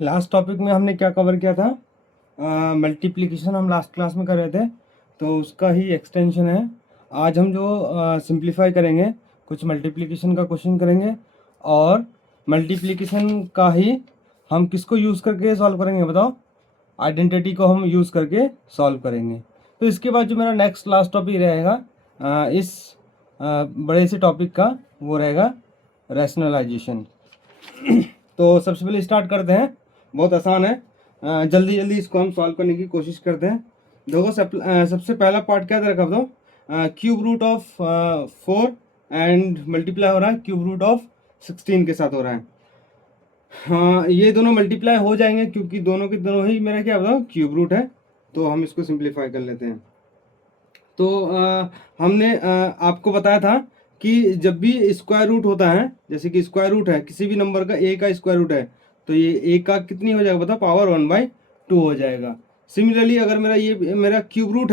Last topic में हमने क्या कवर किया था? मल्टीप्लिकेशन हम लास्ट क्लास में कर रहे थे, तो उसका ही एक्सटेंशन है। आज हम जो सिंप्लीफाई करेंगे, कुछ मल्टीप्लिकेशन का क्वेश्चन करेंगे और मल्टीप्लिकेशन का ही हम किसको यूज़ करके सॉल्व करेंगे बताओ? आइडेंटिटी को हम यूज़ करके सॉल्व करेंगे। तो इसके बाद जो मेरा नेक्स्ट लास्ट टॉपिक रहेगा इस बड़े से टॉपिक का, वो रहेगा रैशनलाइजेशन। तो सबसे पहले स्टार्ट करते हैं, बहुत आसान है। जल्दी जल्दी इसको हम सॉल्व करने की कोशिश करते हैं। देखो सबसे पहला पार्ट क्या रखा दो, cube root of 4 and multiply हो रहा है क्यूब रूट ऑफ 16 के साथ हो रहा है। हाँ, ये दोनों मल्टीप्लाई हो जाएंगे क्योंकि दोनों के दोनों ही मेरा क्या बताओ क्यूब रूट है। तो हम इसको सिंप्लीफाई कर लेते हैं। तो हमने आपको बताया था कि जब भी स्क्वायर रूट होता है, जैसे कि स्क्वायर रूट है किसी भी नंबर का, ए का स्क्वायर रूट है, तो ये ए का कितनी हो जाएगा बताओ? पावर 1/2 हो जाएगा। सिमिलरली अगर मेरा क्यूब रूट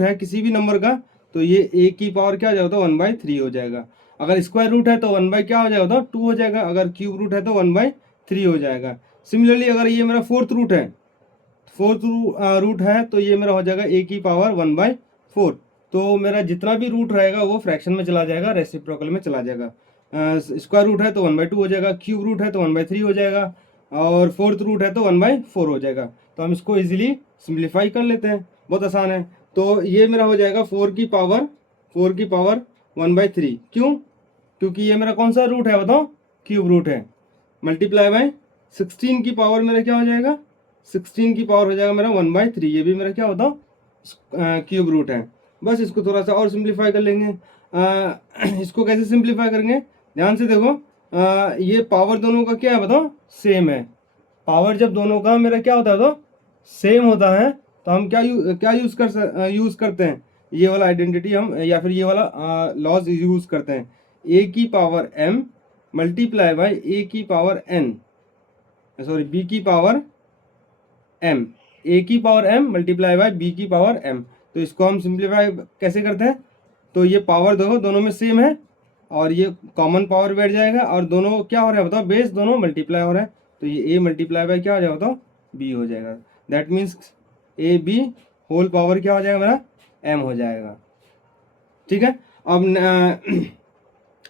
है किसी भी नंबर का, तो ये ए की पावर क्या हो जाएगा? 1/3 हो जाएगा। अगर स्क्वायर रूट है तो 1 बाई क्या हो जाएगा? 2 हो जाएगा। अगर क्यूब रूट है तो 1/3 हो जाएगा। सिमिलरली अगर ये मेरा फोर्थ रूट है तो ये मेरा हो जाएगा ए की पावर 1/4। तो मेरा जितना भी रूट रहेगा वो फ्रैक्शन में चला जाएगा, रेसिप्रोकल में चला जाएगा। स्क्वायर रूट है तो 1/2 हो जाएगा, क्यूब रूट है तो 1/3 हो जाएगा, और फोर्थ रूट है तो 1/4 हो जाएगा। तो हम इसको इजीली सिंप्लीफाई कर लेते हैं, बहुत आसान है। तो ये मेरा हो जाएगा 4 की पावर 1/3। क्यों? क्योंकि ये मेरा कौन सा रूट है बताओ? क्यूब रूट है। मल्टीप्लाई बाय 16 की पावर मेरा क्या हो जाएगा? 16 की पावर हो जाएगा मेरा 1/3। ये भी मेरा क्या बताओ? क्यूब रूट है। बस इसको थोड़ा सा और सिंप्लीफाई कर लेंगे। इसको कैसे सिंप्लीफाई करेंगे? ध्यान से देखो, ये पावर दोनों का क्या है बताओ? सेम है। पावर जब दोनों का मेरा क्या होता है बताओ? सेम होता है, तो हम क्या यूज़ करते हैं? ये वाला आइडेंटिटी हम, या फिर ये वाला लॉज यूज़ करते हैं। ए की power m multiply by A की पावर n, सॉरी बी की पावर m, ए की power m multiply by B की पावर m। तो इसको हम सिंप्लीफाई कैसे करते हैं? तो ये पावर देखो दोनों में सेम है, और ये कॉमन पावर बैठ जाएगा, और दोनों क्या हो रहा है बताओ? बेस दोनों मल्टीप्लाई हो रहा है, तो ये a मल्टीप्लाई बाय क्या हो जाएगा बताओ? b हो जाएगा। That means A B whole power क्या हो जाएगा मेरा? m हो जाएगा। ठीक है, अब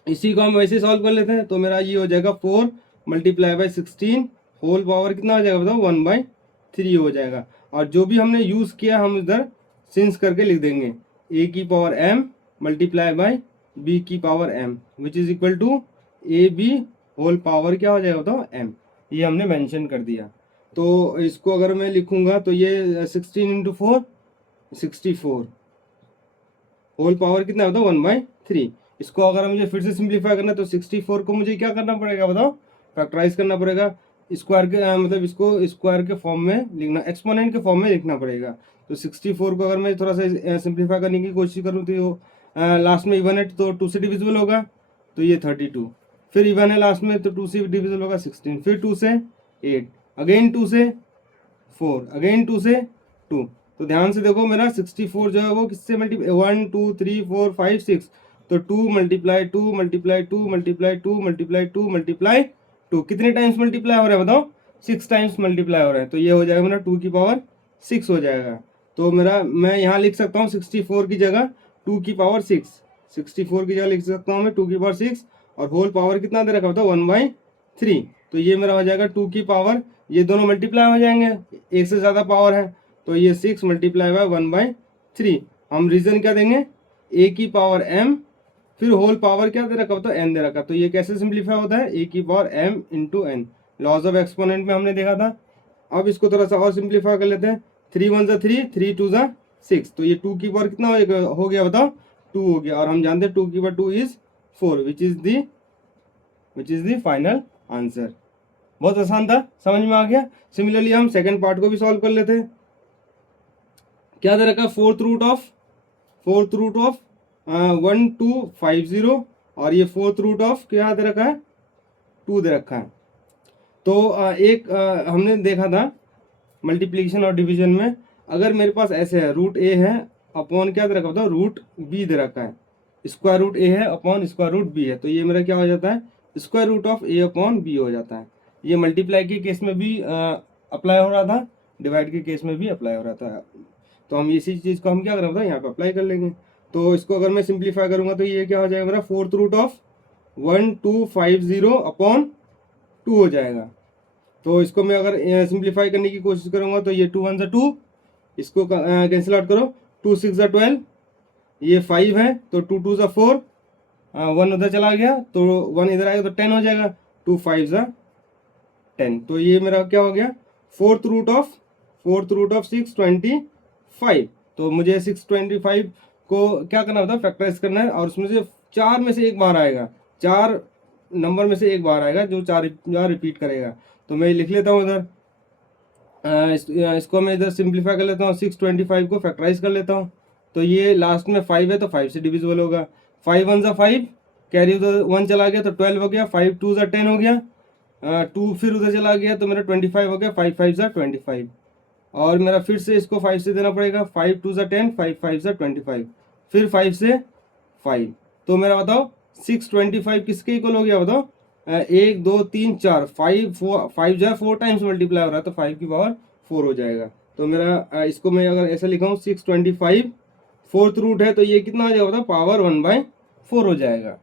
इसी को हम वैसे सॉल्व कर लेते हैं। तो मेरा ये हो जाएगा 4 मल्टीप्लाई बाय 16 होल पावर कितना हो जाएगा बताओ? 1/3 हो जाएगा। और जो भी हमने यूज़ किया हम इधर सिंस करके लिख देंगे, ए की power m multiply by B की power m which is equal to A B whole power क्या हो जाएगा बताओ? m। ये हमने मेंशन कर दिया। तो इसको अगर मैं लिखूंगा तो ये 16 इंटू 4 64 होल पावर कितना है बताओ? 1/3। इसको अगर मुझे फिर से सिंप्लीफाई करना है तो 64 को मुझे क्या करना पड़ेगा बताओ? फैक्टराइज करना पड़ेगा। स्क्वायर के मतलब इसको स्क्वायर के फॉर्म में लिखना, एक्सपोनेंट के फॉर्म में लिखना पड़ेगा। तो 64 को अगर मैं थोड़ा सा सिंप्लीफाई करने की कोशिश करूँ तो लास्ट में इवन है तो 2 से डिविजिबल होगा, तो ये 32। फिर इवन है लास्ट में तो 2 से डिविजिबल होगा 16, फिर 2 से 8, अगेन 2 से 4, अगेन 2 से 2। तो ध्यान से देखो मेरा 64 जो है वो किससे मल्टीप्लाई? 1 2 3 4 5 6, तो 2 multiply 2 multiply 2 multiply 2 multiply 2 multiply 2, कितने टाइम्स मल्टीप्लाई हो रहा है बताओ? 6 टाइम्स मल्टीप्लाई हो रहा है। तो ये हो जाएगा मेरा 2 की पावर 6 हो जाएगा। तो मेरा मैं यहाँ लिख सकता हूँ 64 की जगह 2 की पावर 6, 64 की जगह लिख सकता हूँ मैं 2 की पावर 6, और होल पावर कितना दे रखा बताओ? 1/3। तो ये मेरा हो जाएगा 2 की पावर, ये दोनों मल्टीप्लाई हो जाएंगे, एक से ज़्यादा पावर है, तो ये 6 मल्टीप्लाई बाय 1/3। हम रीजन क्या देंगे? ए की पावर m, फिर होल पावर क्या दे रखा होता है? n दे रखा। तो ये कैसे सिंप्लीफाई होता है? ए की power m into n, laws of exponent में हमने देखा था। अब इसको थोड़ा सा और सिंप्लीफाई कर लेते हैं। 3 1 ज़ा 3, 3 2 ज़ा 6, तो ये 2 की पावर कितना हो गया बताओ? 2 हो गया। और हम जानते हैं 2 की power 2 is 4, which is the final answer. बहुत आसान था, समझ में आ गया। सिमिलरली हम सेकंड पार्ट को भी सॉल्व कर लेते हैं। क्या दे रखा? फोर्थ रूट ऑफ 1250, और ये फोर्थ रूट ऑफ क्या दे रखा है? 2 दे रखा है। तो हमने देखा था मल्टीप्लिकेशन और डिवीजन में, अगर मेरे पास ऐसे है रूट ए है अपॉन क्या दे रखा होता है? रूट बी दे रखा है। स्क्वायर रूट ए है अपॉन स्क्वायर रूट बी है, तो ये मेरा क्या हो जाता है? Square root of A upon B हो जाता है। ये मल्टीप्लाई के केस में भी अप्लाई हो रहा था, डिवाइड के केस में भी अप्लाई हो रहा था। तो हम इसी चीज़ को हम क्या कर रहे हैं यहाँ पे अप्लाई कर लेंगे। तो इसको अगर मैं सिंप्लीफाई करूँगा तो ये क्या हो जाएगा मेरा, फोर्थ रूट ऑफ 1250 अपॉन 2 हो जाएगा। तो इसको मैं अगर सिंप्लीफाई करने की कोशिश करूँगा तो ये 2 1 2, इसको कैंसिल आउट करो, 2 6 12, ये 5 है तो 2 2 4, 1 उधर चला गया तो 1 इधर आएगा तो 10 हो जाएगा, 2 5 10। तो ये मेरा क्या हो गया, फोर्थ रूट ऑफ 625। तो मुझे 625 को क्या करना होता है, फैक्टराइज करना है, और उसमें से 4 में से एक बार आएगा, 4 नंबर में से एक बार आएगा जो 4 रिपीट करेगा। तो मैं लिख लेता हूँ इधर, इसको मैं इधर सिंप्लीफाई कर लेता हूँ, 625 को फैक्टराइज कर लेता हूँ। तो ये लास्ट में 5 है तो 5 से डिविजिबल होगा, 5 1 5, कैरी उधर 1 चला गया तो 12 हो गया, 5 2 10 हो गया, 2 फिर उधर चला गया तो मेरा 25 हो गया, 5 5 25, और मेरा फिर से इसको 5 से देना पड़ेगा, 5 2 10, 5 5 25, फिर 5 से 5। तो मेरा बताओ 625 किसके इक्वल हो गया बताओ, 1 2 3 4, 5 जो है 4 टाइम्स मल्टीप्लाई हो रहा है तो 5 की पावर 4 हो जाएगा। तो मेरा इसको मैं अगर ऐसा लिखा हूँ 625 फोर्थ रूट है तो ये कितना हो जाएगा बताओ, पावर 1/4 हो जाएगा।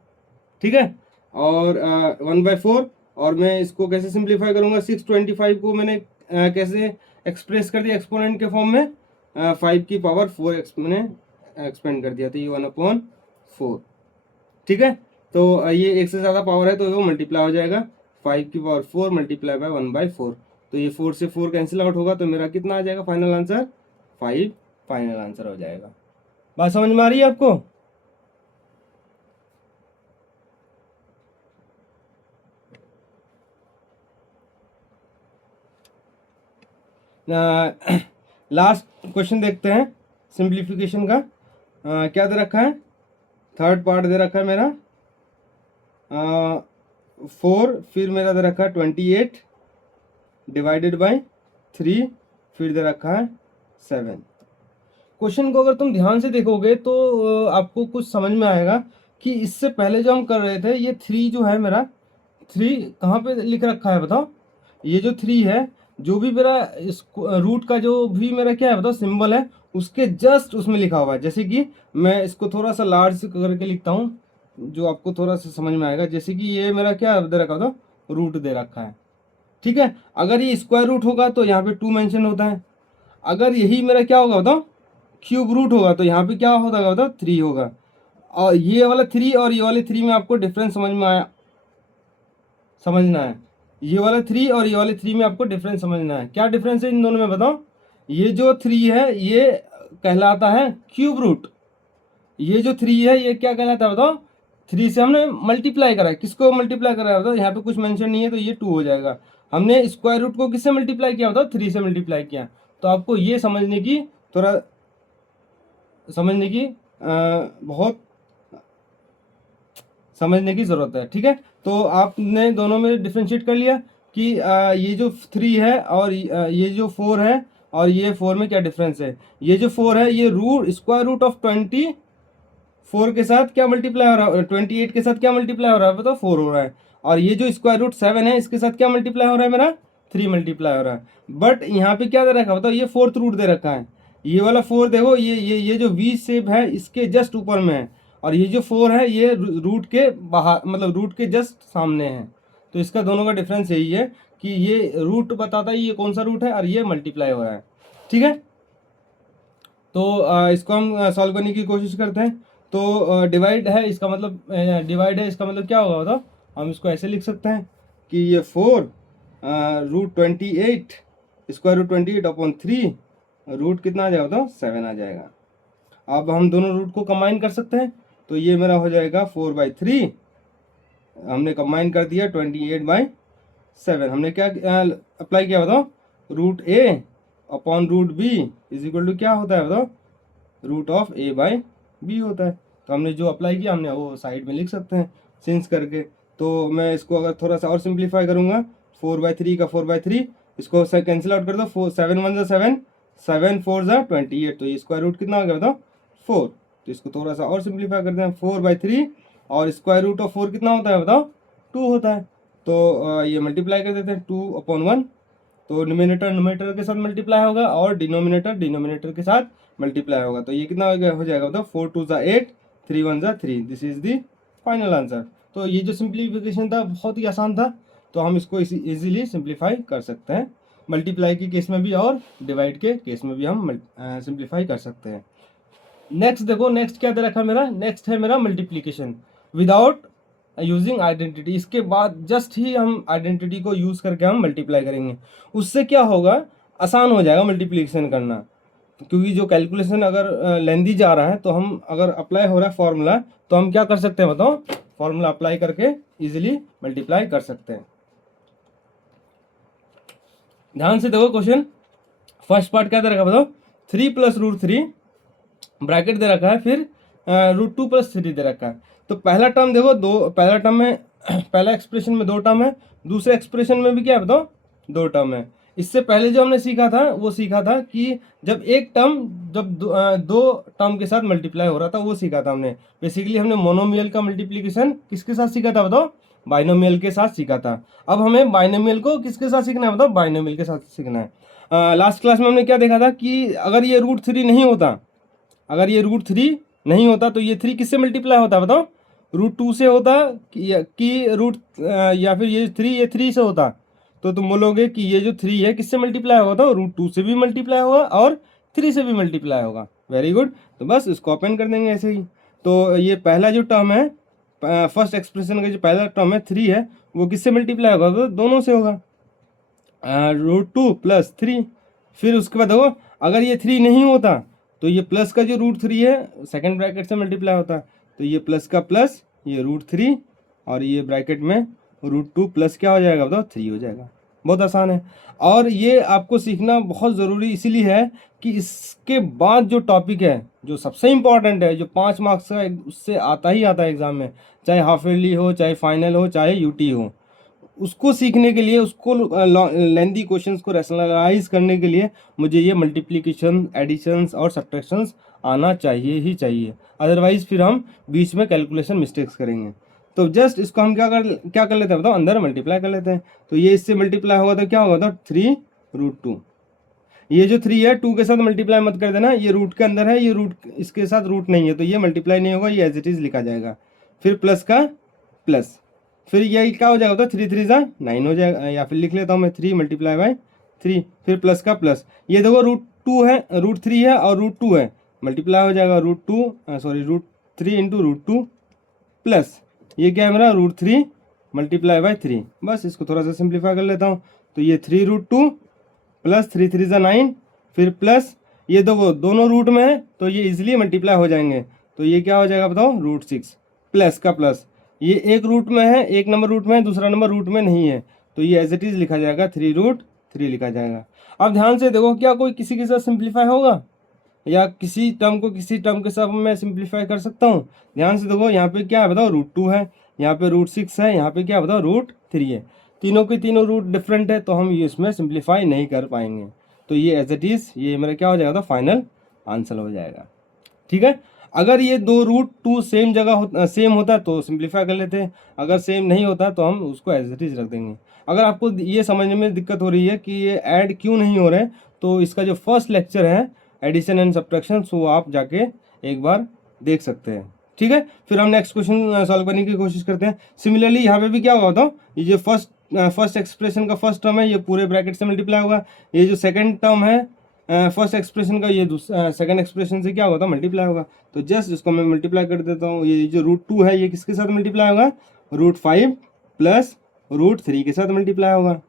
ठीक है, और 1/4, और मैं इसको कैसे सिंप्लीफाई करूँगा, 625 को मैंने कैसे एक्सप्रेस कर दिया एक्सपोनेंट के फॉर्म में, 5 की पावर 4 मैंने एक्सपेंड कर दिया, तो ये 1/4। ठीक है, तो ये एक से ज़्यादा पावर है तो वो मल्टीप्लाई हो जाएगा, 5 की पावर 4 मल्टीप्लाई बाय 1/4। तो ये 4 से 4 कैंसिल आउट होगा तो मेरा कितना आ जाएगा फाइनल आंसर, 5 फाइनल आंसर हो जाएगा। बात समझ में आ रही है आपको? लास्ट क्वेश्चन देखते हैं सिंप्लीफिकेशन का। क्या दे रखा है, थर्ड पार्ट दे रखा है मेरा 4, फिर मेरा दे रखा है 28 डिवाइडेड बाय 3, फिर दे रखा है 7। क्वेश्चन को अगर तुम ध्यान से देखोगे तो आपको कुछ समझ में आएगा कि इससे पहले जो हम कर रहे थे, ये 3 जो है मेरा, 3 कहाँ पे लिख रखा है बताओ, ये जो 3 है, जो भी मेरा इस रूट का जो भी मेरा क्या है बताओ सिंबल है, उसके जस्ट उसमें लिखा हुआ है। जैसे कि मैं इसको थोड़ा सा लार्ज करके लिखता हूँ जो आपको थोड़ा सा समझ में आएगा। जैसे कि ये मेरा क्या दे रखा था, रूट दे रखा है। ठीक है, अगर ये स्क्वायर रूट होगा तो यहाँ पे 2 मेंशन होता है, अगर यही मेरा क्या होगा बताओ क्यूब रूट होगा तो यहाँ पे क्या होगा बताओ 3 होगा। और ये वाला 3 और ये वाले 3 में आपको डिफरेंस समझ में आया, समझना है, ये वाला 3 और ये वाले 3 में आपको डिफरेंस समझना है। क्या डिफरेंस है इन दोनों में बताओ, ये जो 3 है ये कहलाता है क्यूब रूट, ये जो 3 है ये क्या कहलाता है बताओ, 3 से हमने मल्टीप्लाई करा है, किसको मल्टीप्लाई करा है बताओ, यहाँ पे कुछ मेंशन नहीं है तो ये 2 हो जाएगा। हमने स्क्वायर रूट को किससे मल्टीप्लाई किया बताओ, 3 से मल्टीप्लाई किया। तो आपको ये समझने की थोड़ा समझने की बहुत समझने की ज़रूरत है। ठीक है, तो आपने दोनों में डिफ्रेंशिएट कर लिया कि ये जो 3 है और ये जो 4 है और ये 4 में क्या डिफरेंस है। ये जो 4 है ये रूट स्क्वायर रूट ऑफ 24 के साथ क्या मल्टीप्लाई हो रहा है, 28 के साथ क्या मल्टीप्लाई हो रहा है बताओ, 4 हो रहा है। और ये जो स्क्वायर रूट 7 है इसके साथ क्या मल्टीप्लाई हो रहा है मेरा, 3 मल्टीप्लाई हो रहा है। बट यहाँ पे क्या दे रखा है बताओ, ये फोर्थ रूट दे रखा है, ये वाला 4 देखो, ये जो वी शेप है इसके जस्ट ऊपर में है, और ये जो 4 है ये रूट के बाहर मतलब रूट के जस्ट सामने है। तो इसका दोनों का डिफरेंस यही है कि ये रूट बताता है ये कौन सा रूट है और ये मल्टीप्लाई हो रहा है। ठीक है, तो इसको हम सॉल्व करने की कोशिश करते हैं। तो डिवाइड है इसका मतलब, डिवाइड है इसका मतलब क्या होगा बताओ, हम इसको ऐसे लिख सकते हैं कि ये 4 root 28 square root 28 upon 3 root कितना आ जाएगा बताओ, 7 आ जाएगा। अब हम दोनों रूट को कंबाइन कर सकते हैं, तो ये मेरा हो जाएगा 4/3, हमने कंबाइन कर दिया 28/7। हमने क्या अप्लाई किया बताओ, root A upon root B is equal to क्या होता है बताओ, रूट ऑफ a/b होता है। तो हमने जो अप्लाई किया हमने वो साइड में लिख सकते हैं सिंस करके। तो मैं इसको अगर थोड़ा सा और सिंप्लीफाई करूँगा, 4/3 का 4/3, इसको कैंसिल आउट कर दो, 7 1 7, 7 4 28, तो ये स्क्वायर रूट कितना हो गया बताओ 4। तो इसको थोड़ा सा और सिंप्लीफाई करते हैं, 4/3 और स्क्वायर रूट ऑफ 4 कितना होता है बताओ, 2 होता है। तो ये मल्टीप्लाई कर देते हैं 2/1, तो न्यूमरेटर न्यूमरेटर के साथ मल्टीप्लाई होगा और डिनोमिनेटर डिनोमिनेटर के साथ मल्टीप्लाई होगा। तो ये कितना हो जाएगा मतलब 4 2 ज़ा 8, 3 1 ज़ा 3, this is the final answer. तो ये जो सिंप्लीफिकेशन था बहुत ही आसान था, तो हम इसको इजीली सिंप्लीफाई कर सकते हैं, मल्टीप्लाई के केस में भी और डिवाइड के केस में भी हम सिंप्लीफाई कर सकते हैं। नेक्स्ट देखो, नेक्स्ट क्या दे रखा है मेरा, नेक्स्ट है मेरा मल्टीप्लीकेशन विदाउट यूजिंग आइडेंटिटी। इसके बाद जस्ट ही हम आइडेंटिटी को यूज़ करके हम मल्टीप्लाई करेंगे। उससे क्या होगा, आसान हो जाएगा मल्टीप्लिकेशन करना, क्योंकि जो कैलकुलेशन अगर लेंदी जा रहा है तो हम अगर अप्लाई हो रहा है फॉर्मूला, तो हम क्या कर सकते हैं बताओ, फॉर्मूला अप्लाई करके इजीली मल्टीप्लाई कर सकते हैं। ध्यान से देखो क्वेश्चन, फर्स्ट पार्ट क्या दे रखा है बताओ, 3 + √3 ब्रैकेट दे रखा है, फिर √2 + 3 दे रखा है। तो पहला टर्म देखो, पहला टर्म में पहला एक्सप्रेशन में 2 टर्म है, दूसरे एक्सप्रेशन में भी क्या है बताओ 2 टर्म है। इससे पहले जो हमने सीखा था वो सीखा था कि जब एक टर्म जब दो टर्म के साथ मल्टीप्लाई हो रहा था वो सीखा था हमने। बेसिकली हमने मोनोमियल का मल्टीप्लिकेशन किसके साथ सीखा था बताओ, बाइनोमियल के साथ सीखा था। अब हमें बाइनोमियल को किसके साथ सीखना है बताओ, बाइनोमियल के साथ सीखना है। लास्ट क्लास में हमने क्या देखा था कि अगर ये √3 नहीं होता, अगर ये √3 नहीं होता तो ये 3 किससे मल्टीप्लाई होता बताओ, √2 से होता कि रूट या फिर ये 3 से होता। तो तुम बोलोगे कि ये जो 3 है किससे मल्टीप्लाई होगा, तो √2 से भी मल्टीप्लाई होगा और 3 से भी मल्टीप्लाई होगा। वेरी गुड, तो बस इसको ओपन कर देंगे ऐसे ही। तो ये पहला जो टर्म है, फर्स्ट एक्सप्रेशन का जो पहला टर्म है 3 है, वो किससे मल्टीप्लाई होगा, तो दोनों से होगा, √2 + 3। फिर उसके बाद देखो अगर ये 3 नहीं होता तो ये प्लस का जो √3 है सेकंड ब्रैकेट से मल्टीप्लाई होता, तो ये प्लस का प्लस ये √3 और ये ब्रैकेट में √2 प्लस क्या हो जाएगा बताओ 3 हो जाएगा। बहुत आसान है, और ये आपको सीखना बहुत ज़रूरी इसीलिए है कि इसके बाद जो टॉपिक है जो सबसे इम्पॉर्टेंट है, जो 5 मार्क्स का उससे आता ही आता है एग्ज़ाम में, चाहे हाफ ईयरली हो, चाहे फाइनल हो, चाहे यूटी हो, उसको सीखने के लिए, उसको लेंदी क्वेश्चंस को रैशनलाइज करने के लिए मुझे ये मल्टीप्लिकेशन, एडिशंस और सब्ट्रैक्शंस आना चाहिए ही चाहिए, अदरवाइज फिर हम बीच में कैलकुलेशन मिस्टेक्स करेंगे। तो जस्ट इसको हम क्या कर लेते हैं बताओ, अंदर मल्टीप्लाई कर लेते हैं। तो ये इससे मल्टीप्लाई होगा तो क्या होगा, तो 3√2। ये जो 3 है 2 के साथ मल्टीप्लाई मत कर देना, ये रूट के अंदर है, ये रूट इसके साथ रूट नहीं है, तो ये मल्टीप्लाई नहीं होगा, ये एज इट इज़ लिखा जाएगा। फिर प्लस का प्लस, फिर ये क्या हो जाएगा तो 3 3 ज़ा 9 हो जाएगा, या फिर लिख लेता हूँ मैं 3 × 3, फिर प्लस का प्लस, ये देखो √2 है, √3 है और √2 है, मल्टीप्लाई हो जाएगा √3 × √2 प्लस ये क्या है मेरा √3 × 3। बस इसको थोड़ा सा सिंप्लीफाई कर लेता हूँ, तो ये 3√2 प्लस 3 3 ज़ा 9, फिर प्लस ये देखो दोनों रूट में है तो ये इजीली मल्टीप्लाई हो जाएंगे, तो ये क्या हो जाएगा बताओ √6 प्लस का प्लस, ये एक रूट में है, एक नंबर रूट में है, दूसरा नंबर रूट में नहीं है, तो ये एज इट इज़ लिखा जाएगा 3√3 लिखा जाएगा। अब ध्यान से देखो, क्या कोई किसी के साथ सिंप्लीफाई होगा, या किसी टर्म को किसी टर्म के साथ मैं सिंप्लीफाई कर सकता हूँ। ध्यान से देखो, यहाँ पे क्या है बताओ √2 है, यहाँ पे √6 है, यहाँ पे क्या बताओ √3 है, तीनों के तीनों रूट डिफरेंट है, तो हम ये इसमें सिंप्लीफाई नहीं कर पाएंगे। तो ये एज इट इज़ ये मेरा क्या हो जाएगा, फाइनल आंसर हो जाएगा। ठीक है, अगर ये दो √2 सेम जगह सेम होता तो सिंप्लीफाई कर लेते हैं, अगर सेम नहीं होता तो हम उसको एज इट इज़ रख देंगे। अगर आपको ये समझने में दिक्कत हो रही है कि ये ऐड क्यों नहीं हो रहे हैं, तो इसका जो फर्स्ट लेक्चर है एडिशन एंड सब्ट्रैक्शन, वो आप जाके एक बार देख सकते हैं। ठीक है, फिर हम नेक्स्ट क्वेश्चन सॉल्व करने की कोशिश करते हैं। सिमिलरली यहाँ पे भी क्या होगा बताओ, ये जो फर्स्ट एक्सप्रेशन का फर्स्ट टर्म है ये पूरे ब्रैकेट से मल्टीप्लाई होगा, ये जो सेकंड टर्म है फर्स्ट एक्सप्रेशन का ये सेकंड एक्सप्रेशन से क्या होगा मल्टीप्लाई होगा। तो जस्ट इसको मैं मल्टीप्लाई कर देता हूँ, ये जो √2 है ये किसके साथ मल्टीप्लाई होगा, √5 प्लस √3 के साथ मल्टीप्लाई होगा,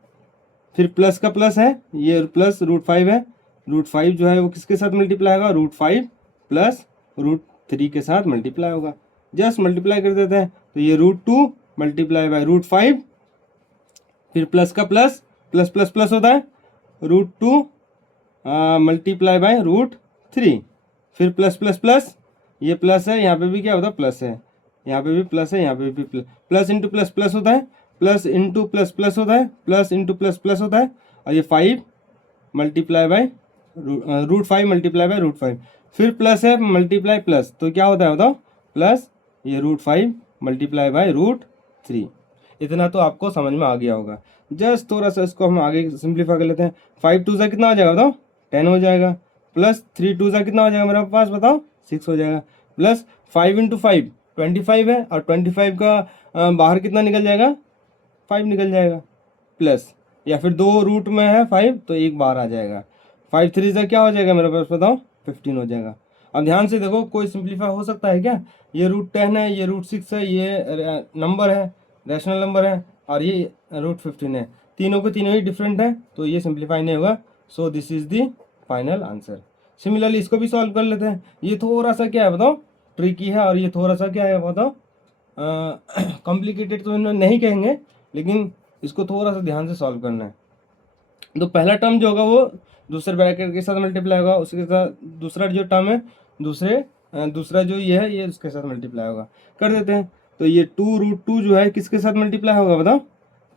फिर प्लस का प्लस है, ये प्लस √5 है, √5 जो है वो किसके साथ मल्टीप्लाई होगा, √5 प्लस √3 के साथ मल्टीप्लाई होगा। जस्ट मल्टीप्लाई कर देते हैं, तो ये √2 × √5, फिर प्लस का प्लस, प्लस प्लस प्लस होता है, √2 × √3, फिर प्लस प्लस प्लस, ये प्लस है, यहाँ पे भी क्या होता है प्लस है, यहाँ पे भी प्लस है, यहाँ पे भी प्लस इंटू प्लस प्लस होता है, प्लस इंटू प्लस प्लस होता है, प्लस इंटू प्लस प्लस होता है, और ये 5 × √5 फिर प्लस है मल्टीप्लाई प्लस, तो क्या होता है बताओ प्लस ये √5 × √3। इतना तो आपको समझ में आ गया होगा। जस्ट थोड़ा सा इसको हम आगे सिंप्लीफाई कर लेते हैं। 5 टू ज़ा कितना हो जाएगा बताओ, 10 हो जाएगा, प्लस 3 टू ज़ा कितना हो जाएगा मेरे पास बताओ, 6 हो जाएगा, प्लस 5 इंटू 5 25 है, और 25 का बाहर कितना निकल जाएगा, 5 निकल जाएगा, प्लस या फिर 2 रूट में है 5 तो एक बाहर आ जाएगा। 5 3 ज़ा क्या हो जाएगा मेरे पास बताओ, 15 हो जाएगा। अब ध्यान से देखो, कोई सिंप्लीफाई हो सकता है क्या? ये √10 है, ये √6 है, ये नंबर है, रैशनल नंबर है, और ये √15 है, तीनों के तीनों ही डिफरेंट है, तो ये सिंप्लीफाई नहीं होगा। सो this is the final answer. Similarly इसको भी सॉल्व कर लेते हैं। ये थोड़ा सा क्या है बताओ, ट्रिकी है, और ये थोड़ा सा क्या है बताओ, कॉम्प्लिकेटेड तो इन्होंने नहीं कहेंगे, लेकिन इसको थोड़ा सा ध्यान से सॉल्व करना है। तो पहला टर्म जो होगा वो दूसरे ब्रैकेट के साथ मल्टीप्लाई होगा, उसके साथ दूसरा जो टर्म है दूसरा जो ये है ये उसके साथ मल्टीप्लाई होगा। कर देते हैं। तो ये 2√2 जो है किसके साथ मल्टीप्लाई होगा बताओ,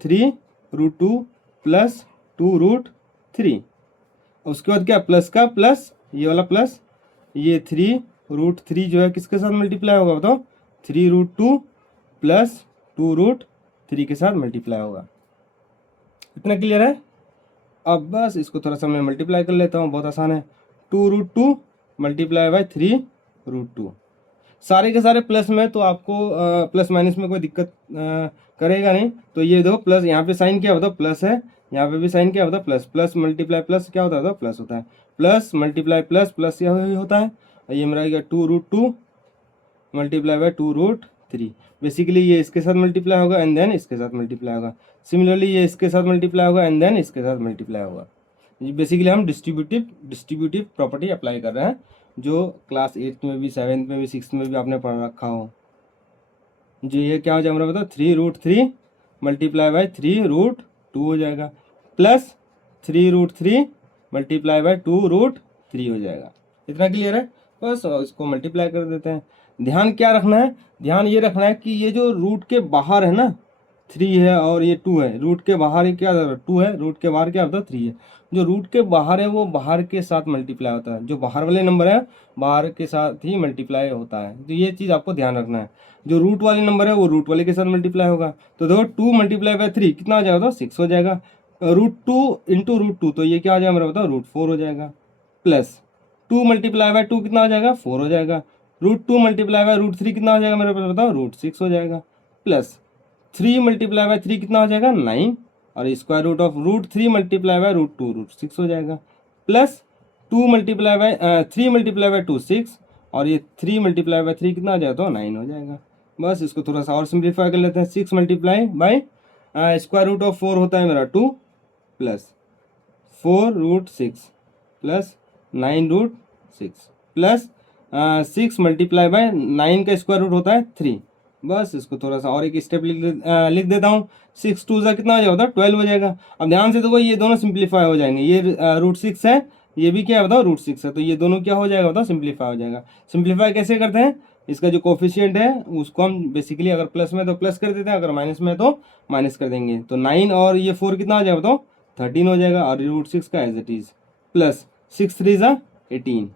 3√2 प्लस 2√3। उसके बाद क्या, प्लस का प्लस, ये वाला प्लस, ये 3√3 जो है किसके साथ मल्टीप्लाई होगा बताओ, 3√2 प्लस 2√3 के साथ मल्टीप्लाई होगा। इतना क्लियर है? अब बस इसको थोड़ा सा मैं मल्टीप्लाई कर लेता हूँ, बहुत आसान है। 2√2 मल्टीप्लाई बाय 3√2, सारे के सारे प्लस में, तो आपको प्लस माइनस में कोई दिक्कत करेगा नहीं। तो ये देखो प्लस, यहाँ पे साइन क्या होता है, प्लस है, यहाँ पे भी साइन क्या होता है, प्लस, प्लस मल्टीप्लाई प्लस क्या होता है, प्लस होता है, प्लस मल्टीप्लाई प्लस प्लस यही होता है। ये मेरा गया 2√2 मल्टीप्लाई बाय 2√3। बेसिकली ये इसके साथ मल्टीप्लाई होगा एंड देन इसके साथ मल्टीप्लाई होगा। सिमिलरली ये इसके साथ मल्टीप्लाई होगा एंड देन इसके साथ मल्टीप्लाई होगा। बेसिकली हम डिस्ट्रीब्यूटिव प्रॉपर्टी अप्लाई कर रहे हैं, जो क्लास 8 में भी, 7th में भी, 6th में भी आपने पढ़ रखा हो। जो ये क्या हो जाएगा बताओ, 3√3 मल्टीप्लाई बाय 3√2 हो जाएगा, प्लस 3√3 मल्टीप्लाई बाय 2√3 हो जाएगा। इतना क्लियर है? बस इसको मल्टीप्लाई कर देते हैं। ध्यान क्या रखना है, ध्यान ये रखना है कि ये जो रूट के बाहर है ना, 3 है और ये 2 है, रूट के बाहर ही क्या 2 है, रूट के बाहर क्या होता है 3 है। जो रूट के बाहर है वो बाहर के साथ मल्टीप्लाई होता है, जो बाहर वाले नंबर है बाहर के साथ ही मल्टीप्लाई होता है। तो ये चीज़ आपको ध्यान रखना है। जो रूट वाले नंबर है वो रूट वाले के साथ मल्टीप्लाई होगा। तो देखो 2 मल्टीप्लाई बाय 3 कितना हो जाएगा, 6 हो जाएगा। √2 इंटू √2 तो ये क्या हो जाएगा मेरा बताओ, √4 हो जाएगा, प्लस 2 मल्टीप्लाई बाय 2 कितना हो जाएगा, 4 हो जाएगा। √2 मल्टीप्लाई बाय √3 कितना हो जाएगा मेरे पास बताओ, √6 हो जाएगा, प्लस 3 मल्टीप्लाई बाय 3 कितना हो जाएगा, 9, और square root of √3 multiply by √2 √6 हो जाएगा, plus 2 multiply by 3 multiply by 2 6, और ये 3 मल्टीप्लाई बाय 3 कितना हो जाएगा, तो 9 हो जाएगा। बस इसको थोड़ा सा और सिंप्लीफाई कर लेते हैं। 6 multiply by square root of 4 होता है मेरा 2, plus 4√6 plus 9√6 plus 6 multiply by 9 का स्क्वायर रूट होता है 3। बस इसको थोड़ा सा और एक स्टेप लिख देता हूँ। 6 2 ज़ा कितना हो जाएगा, 12 हो जाएगा। अब ध्यान से देखो ये दोनों सिंप्लीफाई हो जाएंगे। ये √6 है, ये भी क्या है बताओ, √6 है, तो ये दोनों क्या हो जाएगा बताओ, सिंप्लीफाई हो जाएगा। सिंप्लीफाई कैसे करते हैं, इसका जो कोफिशिएंट है उसको हम बेसिकली अगर प्लस में तो प्लस कर देते हैं, अगर माइनस में तो माइनस कर देंगे। तो 9 और ये 4 कितना हो जाएगा बताओ, 13 हो जाएगा, और √6 का एज इट इज़, प्लस 6 3 ज़ा 18।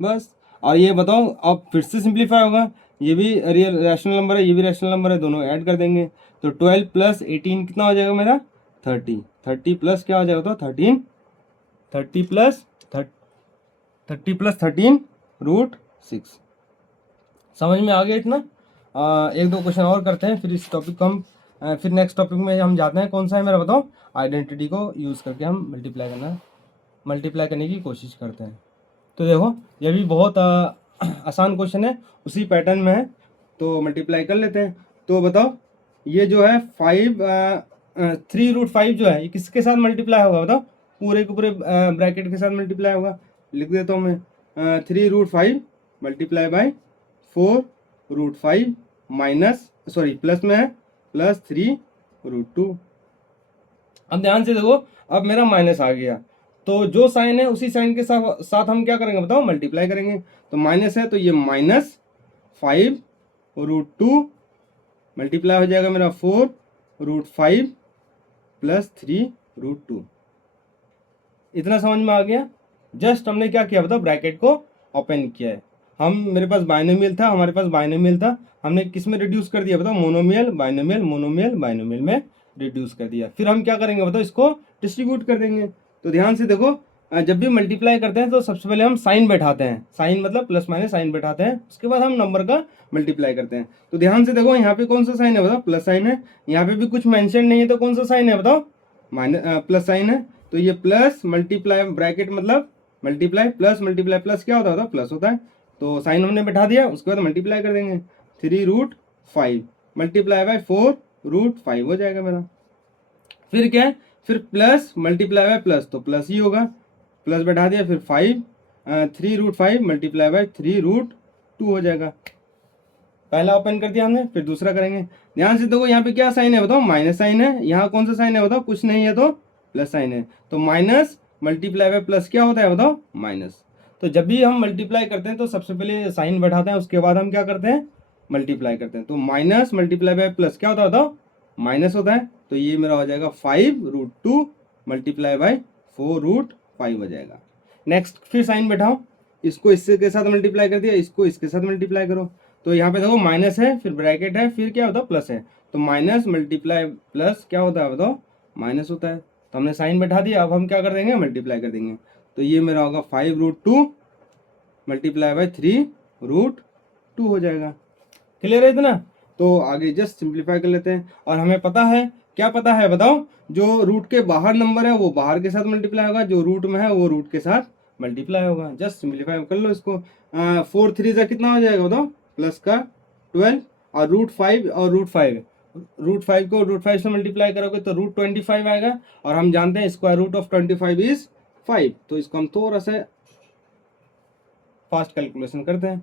बस, और ये बताओ अब फिर से सिंप्लीफाई होगा। ये भी रियल रैशनल नंबर है, ये भी रैशनल नंबर है, दोनों ऐड कर देंगे। तो 12 प्लस 18 कितना हो जाएगा मेरा, 30। 30 प्लस क्या हो जाएगा तो 13, 30 प्लस 13√6। समझ में आ गया इतना? एक दो क्वेश्चन और करते हैं, फिर इस टॉपिक को हम फिर नेक्स्ट टॉपिक में हम जाते हैं। कौन सा है मेरा बताओ, आइडेंटिटी को यूज़ करके हम मल्टीप्लाई करने की कोशिश करते हैं। तो देखो ये भी बहुत आसान क्वेश्चन है, उसी पैटर्न में है, तो मल्टीप्लाई कर लेते हैं। तो बताओ ये जो है 3√5 जो है ये किसके साथ मल्टीप्लाई होगा बताओ, पूरे के पूरे ब्रैकेट के साथ मल्टीप्लाई होगा। लिख देता हूँ मैं, 3√5 multiply by 4√5 minus, sorry plus में है, प्लस 3√2। अब ध्यान से देखो, अब मेरा माइनस आ गया, तो जो साइन है उसी साइन के साथ हम क्या करेंगे बताओ, मल्टीप्लाई करेंगे। तो माइनस है तो ये -5√2 मल्टीप्लाई हो जाएगा मेरा 4√5 प्लस 3√2। इतना समझ में आ गया? जस्ट हमने क्या किया बताओ, ब्रैकेट को ओपन किया है, हम मेरे पास बाइनोमियल था, हमारे पास बाइनोमियल था, हमने किस में रिड्यूस कर दिया बताओ, मोनोमियल बाइनोमियल मोनोमियल बाइनोमियल में रिड्यूस कर दिया। फिर हम क्या करेंगे बताओ, इसको डिस्ट्रीब्यूट कर देंगे। तो ध्यान से देखो, जब भी मल्टीप्लाई करते हैं तो सबसे पहले हम साइन बैठाते हैं, साइन मतलब प्लस माइनस साइन बैठाते हैं, उसके बाद हम नंबर का मल्टीप्लाई करते हैं। तो ध्यान से देखो, यहाँ पे कौन सा साइन है बताओ, प्लस साइन है, यहाँ पे भी कुछ मेंशन नहीं है तो कौन सा साइन है बताओ, माइनस प्लस साइन है। तो ये प्लस मल्टीप्लाई ब्रैकेट मतलब मल्टीप्लाई प्लस क्या होता है, प्लस होता है। तो साइन हमने बैठा दिया, उसके बाद मल्टीप्लाई कर देंगे, 3√5 मल्टीप्लाई बाय 4√5 हो जाएगा मेरा। फिर क्या है, फिर प्लस मल्टीप्लाई बाय प्लस, तो प्लस ही होगा, प्लस बैठा दिया, फिर 3√5 मल्टीप्लाई बाय 3√2 हो जाएगा। पहला ओपन कर दिया हमने, फिर दूसरा करेंगे। ध्यान से देखो, यहाँ पे क्या साइन है बताओ, माइनस साइन है, यहाँ कौन सा साइन है बताओ, कुछ नहीं है तो प्लस साइन है। तो माइनस मल्टीप्लाई बाय प्लस क्या होता है बताओ, माइनस। तो जब भी हम मल्टीप्लाई करते हैं तो सबसे पहले साइन बैठाते हैं, उसके बाद हम क्या करते हैं, मल्टीप्लाई करते हैं। तो माइनस मल्टीप्लाई बाय प्लस क्या होता है बताओ, माइनस होता है। तो ये मेरा हो जाएगा 5√2 मल्टीप्लाई बाय 4√5 हो जाएगा। नेक्स्ट फिर साइन बैठाओ, इसको इससे के साथ मल्टीप्लाई कर दिया, इसको इसके साथ मल्टीप्लाई करो। तो यहाँ पे देखो माइनस है, फिर ब्रैकेट है, फिर क्या होता है, प्लस है। तो माइनस मल्टीप्लाई प्लस क्या होता है बताओ, माइनस होता है। तो हमने साइन बैठा दिया, अब हम क्या कर देंगे, मल्टीप्लाई कर देंगे। तो ये मेरा होगा 5√2 मल्टीप्लाई बाय 3√2 हो जाएगा। क्लियर है इतना? तो आगे जस्ट सिंप्लीफाई कर लेते हैं। और हमें पता है, क्या पता है बताओ, जो रूट के बाहर नंबर है वो बाहर के साथ मल्टीप्लाई होगा, जो रूट में है वो रूट के साथ मल्टीप्लाई होगा। जस्ट सिंप्लीफाई कर लो इसको। 4×3 कितना हो जाएगा बताओ, प्लस का 12 और √5 और √5 को √5 से मल्टीप्लाई करोगे तो √25 आएगा। और हम जानते हैं स्क्वायर रूट ऑफ 25 इज 5। तो इसको हम थोड़ा सा फास्ट कैलकुलेशन करते हैं।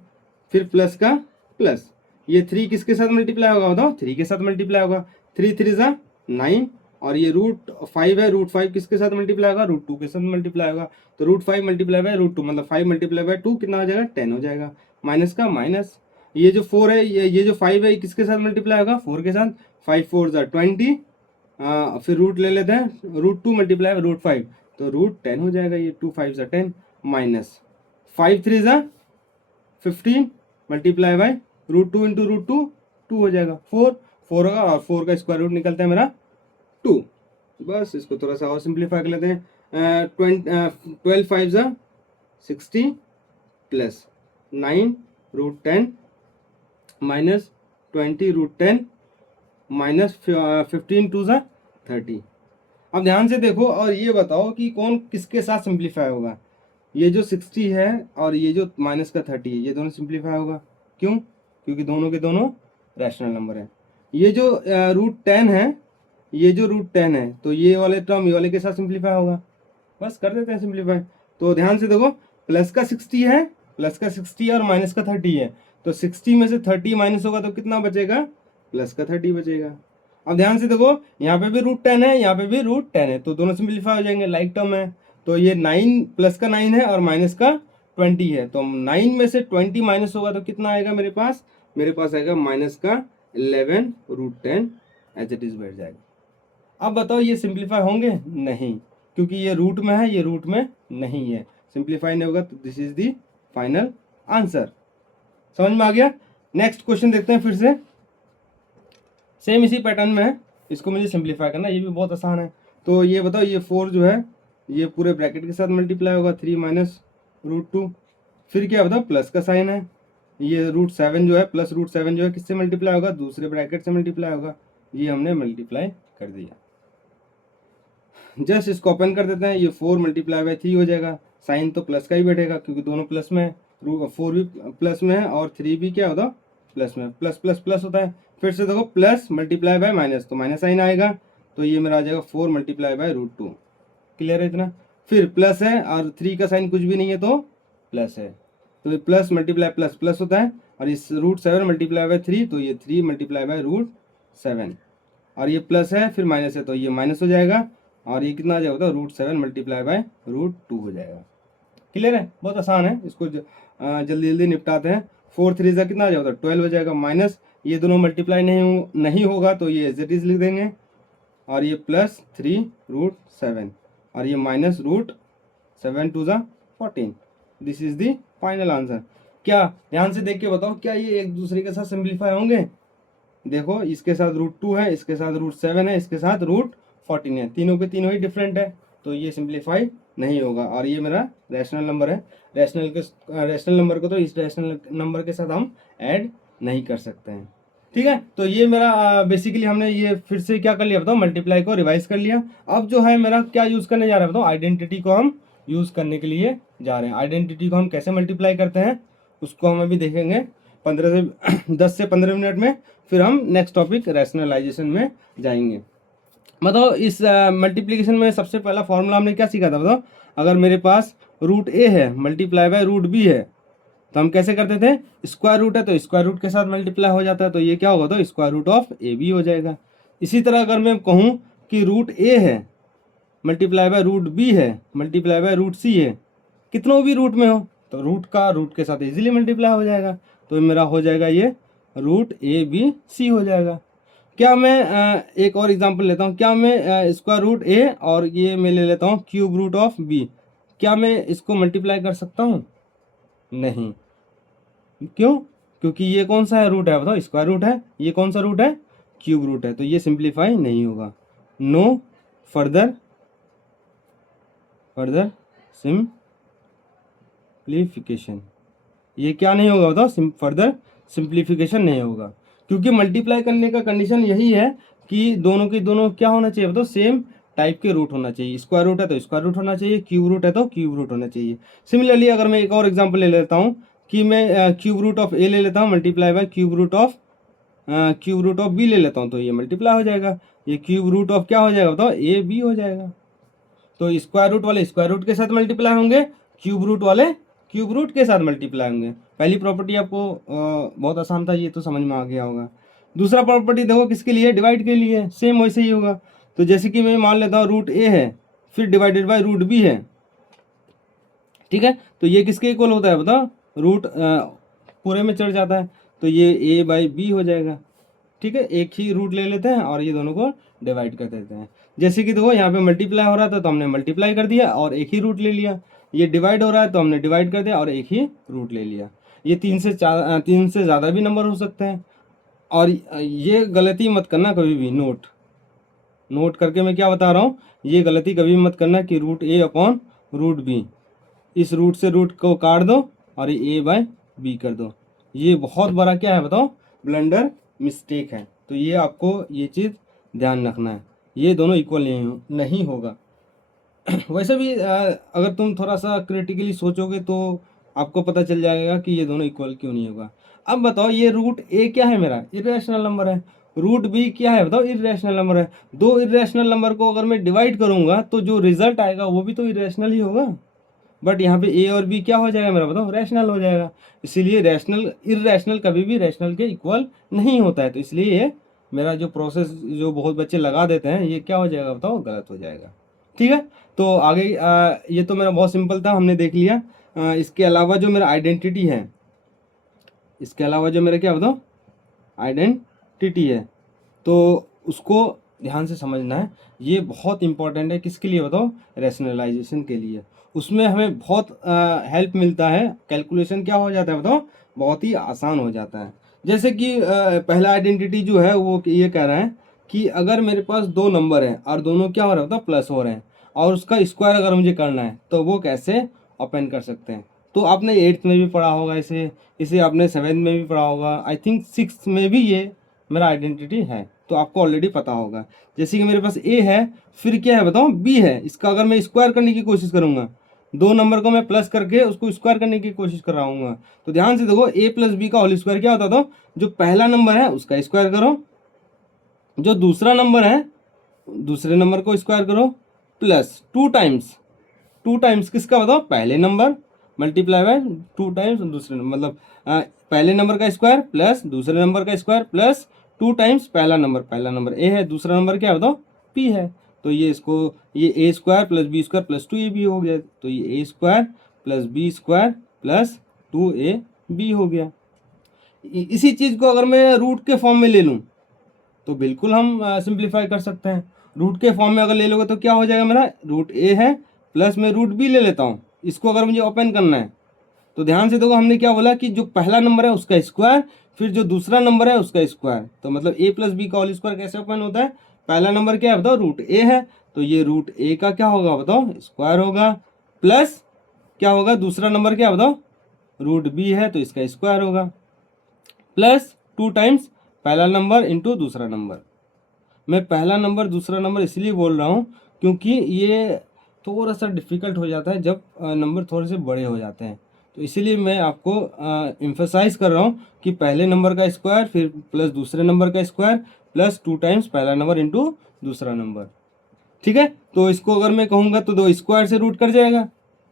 फिर प्लस का प्लस, ये 3 किसके साथ मल्टीप्लाई होगा बताओ, 3 के साथ मल्टीप्लाई होगा, 3×3 9। और ये √5 है, √5 किसके साथ मल्टीप्लाई होगा, √2 के साथ मल्टीप्लाई होगा। तो √5 मल्टीप्लाई बाय √2 मतलब 5 मल्टीप्लाई बाय 2 कितना हो जाएगा, 10 हो जाएगा। माइनस का माइनस, ये जो 4 है, ये जो 5 है, ये किसके साथ मल्टीप्लाई होगा, 4 के साथ। 5×4 = 20। फिर रूट ले लेते हैं, √2 मल्टीप्लाई बाय √5 तो √10 हो जाएगा। ये 2×5 = 10 माइनस 5×3 = 15 मल्टीप्लाई बाय √2 इंटू √2 2 हो जाएगा, 4 होगा। और 4 का स्क्वायर रूट निकलता है मेरा 2। बस इसको थोड़ा सा और सिंप्लीफाई कर लेते हैं। 12×5 = 60 प्लस 9√10 माइनस 20√10 माइनस 15×2 = 30। अब ध्यान से देखो और ये बताओ कि कौन किसके साथ सिंप्लीफाई होगा। ये जो 60 है और ये जो माइनस का 30 है, ये दोनों सिंप्लीफाई होगा। क्यों? क्योंकि दोनों के दोनों रैशनल नंबर है। ये जो √10 है, ये जो √10 है, तो ये वाले टर्म ये वाले के साथ सिंप्लीफाई होगा। बस कर देते हैं सिंप्लीफाई। तो ध्यान से देखो, प्लस का 60 है, प्लस का 60 और माइनस का 30 है। तो 60 में से 30 माइनस होगा तो कितना बचेगा, प्लस का 30 बचेगा। अब ध्यान से देखो, यहाँ पे भी √10 है, यहाँ पे भी √10 है, तो दोनों सिंप्लीफाई हो जाएंगे, लाइक टर्म है। तो ये 9 प्लस का 9 है और माइनस का 20 है। तो 9 में से 20 माइनस होगा तो कितना आएगा मेरे पास, आएगा माइनस का 11√10 एज इट इज बैठ जाएगा। अब बताओ ये सिंप्लीफाई होंगे? नहीं, क्योंकि ये रूट में है, ये रूट में नहीं है, सिंप्लीफाई नहीं होगा। तो this is the final answer. समझ में आ गया? नेक्स्ट क्वेश्चन देखते हैं फिर से, सेम इसी पैटर्न में है, इसको मुझे सिंप्लीफाई करना, ये भी बहुत आसान है। तो ये बताओ, ये 4 जो है ये पूरे ब्रैकेट के साथ मल्टीप्लाई होगा, 3 माइनस √2। फिर क्या बताओ, प्लस का साइन है, ये √7 जो है, प्लस √7 जो है किससे मल्टीप्लाई होगा, दूसरे ब्रैकेट से मल्टीप्लाई होगा। ये हमने मल्टीप्लाई कर दिया। जस्ट इसको ओपन कर देते हैं, ये 4 मल्टीप्लाई बाय 3 हो जाएगा। साइन तो प्लस का ही बैठेगा क्योंकि दोनों प्लस में है, 4 भी प्लस में है और 3 भी क्या होता, प्लस में। प्लस प्लस प्लस होता है। फिर से देखो, प्लस मल्टीप्लाई बाय माइनस, तो माइनस साइन आएगा। तो ये मेरा आ जाएगा 4 मल्टीप्लाई बाय √2। क्लियर है इतना? फिर प्लस है और 3 का साइन कुछ भी नहीं है तो प्लस है, तो प्लस मल्टीप्लाई प्लस प्लस होता है। और इस √7 मल्टीप्लाई बाय 3, तो ये 3 मल्टीप्लाई बाय √7। और ये प्लस है फिर माइनस है तो ये माइनस हो जाएगा। और ये कितना आ जाएगा, √7 मल्टीप्लाई बाय √2 हो जाएगा। क्लियर है? बहुत आसान है, इसको जल्दी जल्दी निपटाते हैं। 4×3 कितना आ जाएगा, 12 हो जाएगा। माइनस ये दोनों मल्टीप्लाई नहीं होगा तो ये एज इट इज लिख देंगे। और ये प्लस 3√7 और ये minus √7 × 2 = 14। This is the final answer. क्या ध्यान से देख के बताओ, क्या ये एक दूसरे के साथ सिंप्लीफाई होंगे? देखो इसके साथ √2 है, इसके साथ √7 है, इसके साथ √14 है, तीनों के तीनों ही डिफरेंट है, तो ये सिंप्लीफाई नहीं होगा। और ये मेरा रैशनल नंबर है, रैशनल नंबर को तो इस रैशनल नंबर के साथ हम ऐड नहीं कर सकते हैं। ठीक है, तो ये मेरा बेसिकली हमने ये फिर से क्या कर लिया बताओ, मल्टीप्लाई को रिवाइज कर लिया। अब जो है मेरा क्या यूज़ करने जा रहे हैं बताओ, आइडेंटिटी को हम यूज़ करने के लिए जा रहे हैं। आइडेंटिटी को हम कैसे मल्टीप्लाई करते हैं उसको हम अभी देखेंगे 10 से 15 मिनट में। फिर हम नेक्स्ट टॉपिक रैशनलाइजेशन में जाएंगे। बताओ इस मल्टीप्लिकेशन में सबसे पहला फॉर्मूला हमने क्या सीखा था बताओ, अगर मेरे पास √a है मल्टीप्लाई बाय √b है तो हम कैसे करते थे, स्क्वायर रूट है तो स्क्वायर रूट के साथ मल्टीप्लाई हो जाता है, तो ये क्या होगा तो square root of A B हो जाएगा। इसी तरह अगर मैं कहूँ कि √a है मल्टीप्लाई बाय √b है मल्टीप्लाई बाय √c है, कितनों भी रूट में हो तो रूट का रूट के साथ इजीली मल्टीप्लाई हो जाएगा, तो मेरा हो जाएगा ये √a_b_c हो जाएगा। क्या मैं एक और एग्जांपल लेता हूँ, क्या मैं स्क्वायर रूट a और ये मैं ले लेता हूँ क्यूब रूट ऑफ b, क्या मैं इसको मल्टीप्लाई कर सकता हूँ? नहीं। क्यों? क्योंकि ये कौन सा है रूट है बताओ, स्क्वायर रूट है, ये कौन सा रूट है, क्यूब रूट है, तो ये सिंप्लीफाई नहीं होगा। नो फर्दर सिंप्लीफिकेशन, ये क्या नहीं होगा बताओ, फर्दर सिंप्लीफिकेशन नहीं होगा, क्योंकि मल्टीप्लाई करने का कंडीशन यही है कि दोनों के दोनों क्या होना चाहिए बताओ, सेम टाइप के रूट होना चाहिए। स्क्वायर रूट है तो स्क्वायर रूट होना चाहिए, क्यूब रूट है तो क्यूब रूट होना चाहिए। सिमिलरली अगर मैं एक और एग्जांपल ले लेता हूँ कि मैं क्यूब रूट ऑफ ए ले लेता हूँ multiply by cube root of B ले लेता हूँ, तो ये मल्टीप्लाई हो जाएगा। ये क्यूब रूट ऑफ क्या हो जाएगा बताओ, ए बी हो जाएगा। तो स्क्वायर रूट वाले स्क्वायर रूट के साथ मल्टीप्लाई होंगे, क्यूब रूट वाले क्यूब रूट के साथ मल्टीप्लाई होंगे। पहली प्रॉपर्टी आपको बहुत आसान था, ये तो समझ में आ गया होगा। दूसरा प्रॉपर्टी देखो किसके लिए, डिवाइड के लिए, सेम वैसे ही होगा। तो जैसे कि मैं मान लेता हूँ √a है फिर डिवाइडेड बाय √b है, ठीक है, तो ये किसके इक्वल होता है बताओ, रूट पूरे में चढ़ जाता है, तो ये a/b हो जाएगा। ठीक है, एक ही रूट ले लेते हैं और ये दोनों को डिवाइड कर देते हैं। जैसे कि देखो यहाँ पे मल्टीप्लाई हो रहा था तो हमने मल्टीप्लाई कर दिया और एक ही रूट ले लिया, ये डिवाइड हो रहा है तो हमने डिवाइड कर दिया और एक ही रूट ले लिया। ये 3 से ज़्यादा भी नंबर हो सकते हैं। और ये गलती मत करना कभी भी, नोट करके मैं क्या बता रहा हूँ, ये गलती कभी मत करना कि √a/√b, इस रूट से रूट को काट दो और ये a/b कर दो। ये बहुत बड़ा क्या है बताओ, ब्लंडर मिस्टेक है। तो ये आपको ये चीज़ ध्यान रखना है, ये दोनों इक्वल नहीं होगा। वैसे भी अगर तुम थोड़ा सा क्रिटिकली सोचोगे तो आपको पता चल जाएगा कि ये दोनों इक्वल क्यों नहीं होगा। अब बताओ ये √a क्या है, मेरा इर्रेशनल नंबर है, √b क्या है बताओ, इर्रेशनल नंबर है। दो इर्रेशनल नंबर को अगर मैं डिवाइड करूंगा तो जो रिजल्ट आएगा वो भी तो इर्रेशनल ही होगा, बट यहाँ पे a और b क्या हो जाएगा मेरा बताओ, रैशनल हो जाएगा। इसीलिए रैशनल इर्रेशनल कभी भी रैशनल के इक्वल नहीं होता है। तो इसलिए ये मेरा जो प्रोसेस जो बहुत बच्चे लगा देते हैं ये क्या हो जाएगा बताओ, गलत हो जाएगा। ठीक है, तो आगे ये तो मेरा बहुत सिंपल था, हमने देख लिया। इसके अलावा जो मेरा आइडेंटिटी है, इसके अलावा जो मेरा क्या बताओ आइडेंटिटी है, तो उसको ध्यान से समझना है। ये बहुत इंपॉर्टेंट है, किसके लिए बताओ, रैशनलाइजेशन के लिए। उसमें हमें बहुत हेल्प मिलता है, कैलकुलेशन क्या हो जाता है बताओ, बहुत ही आसान हो जाता है। जैसे कि पहला आइडेंटिटी जो है वो ये कह रहा है कि अगर मेरे पास दो नंबर हैं और दोनों क्या हो रहा है बताओ, प्लस हो रहे हैं, और उसका स्क्वायर अगर मुझे करना है तो वो कैसे ओपन कर सकते हैं। तो आपने 8th में भी पढ़ा होगा इसे आपने 7th में भी पढ़ा होगा, आई थिंक 6th में भी ये मेरा आइडेंटिटी है, तो आपको ऑलरेडी पता होगा। जैसे कि मेरे पास a है, फिर क्या है बताओ b है, इसका अगर मैं स्क्वायर करने की कोशिश करूंगा, दो नंबर को मैं प्लस करके उसको स्क्वायर करने की कोशिश कर रहा हूँ, तो ध्यान से देखो a + b का होल स्क्वायर क्या होता था, जो पहला नंबर है उसका स्क्वायर करो, जो दूसरा नंबर है दूसरे नंबर को स्क्वायर करो, प्लस 2 टाइम्स किसका बताओ, पहले नंबर मल्टीप्लाई बाय 2 टाइम्स दूसरे नंबर, मतलब पहले नंबर का स्क्वायर प्लस दूसरे नंबर का स्क्वायर प्लस 2 टाइम्स पहला नंबर a है, दूसरा नंबर क्या है बताओ p है, तो ये इसको ये a² + b² + 2ab हो गया, तो ये a² + b² + 2ab हो गया। इसी चीज़ को अगर मैं रूट के फॉर्म में ले लूँ तो बिल्कुल हम सिंप्लीफाई कर सकते हैं। रूट के फॉर्म में अगर ले लोगे तो क्या हो जाएगा, मेरा √a है प्लस मैं √b ले लेता हूँ, इसको अगर मुझे ओपन करना है तो ध्यान से देखो, हमने क्या बोला कि जो पहला नंबर है उसका स्क्वायर, फिर जो दूसरा नंबर है उसका स्क्वायर। तो मतलब a प्लस बी का होल स्क्वायर कैसे ओपन होता है? पहला नंबर क्या है बताओ? रूट ए है, तो ये रूट ए का क्या होगा बताओ? स्क्वायर होगा, प्लस क्या होगा? दूसरा नंबर क्या बताओ? रूट बी है, तो इसका स्क्वायर होगा, प्लस 2 टाइम्स पहला नंबर इंटू दूसरा नंबर। मैं पहला नंबर दूसरा नंबर इसलिए बोल रहा हूँ क्योंकि ये थोड़ा सा डिफ़िकल्ट हो जाता है जब नंबर थोड़े से बड़े हो जाते हैं, तो इसीलिए मैं आपको एम्फसाइज कर रहा हूँ कि पहले नंबर का स्क्वायर, फिर प्लस दूसरे नंबर का स्क्वायर, प्लस 2 टाइम्स पहला नंबर इंटू दूसरा नंबर। ठीक है, तो इसको अगर मैं कहूँगा तो दो स्क्वायर से रूट कट जाएगा,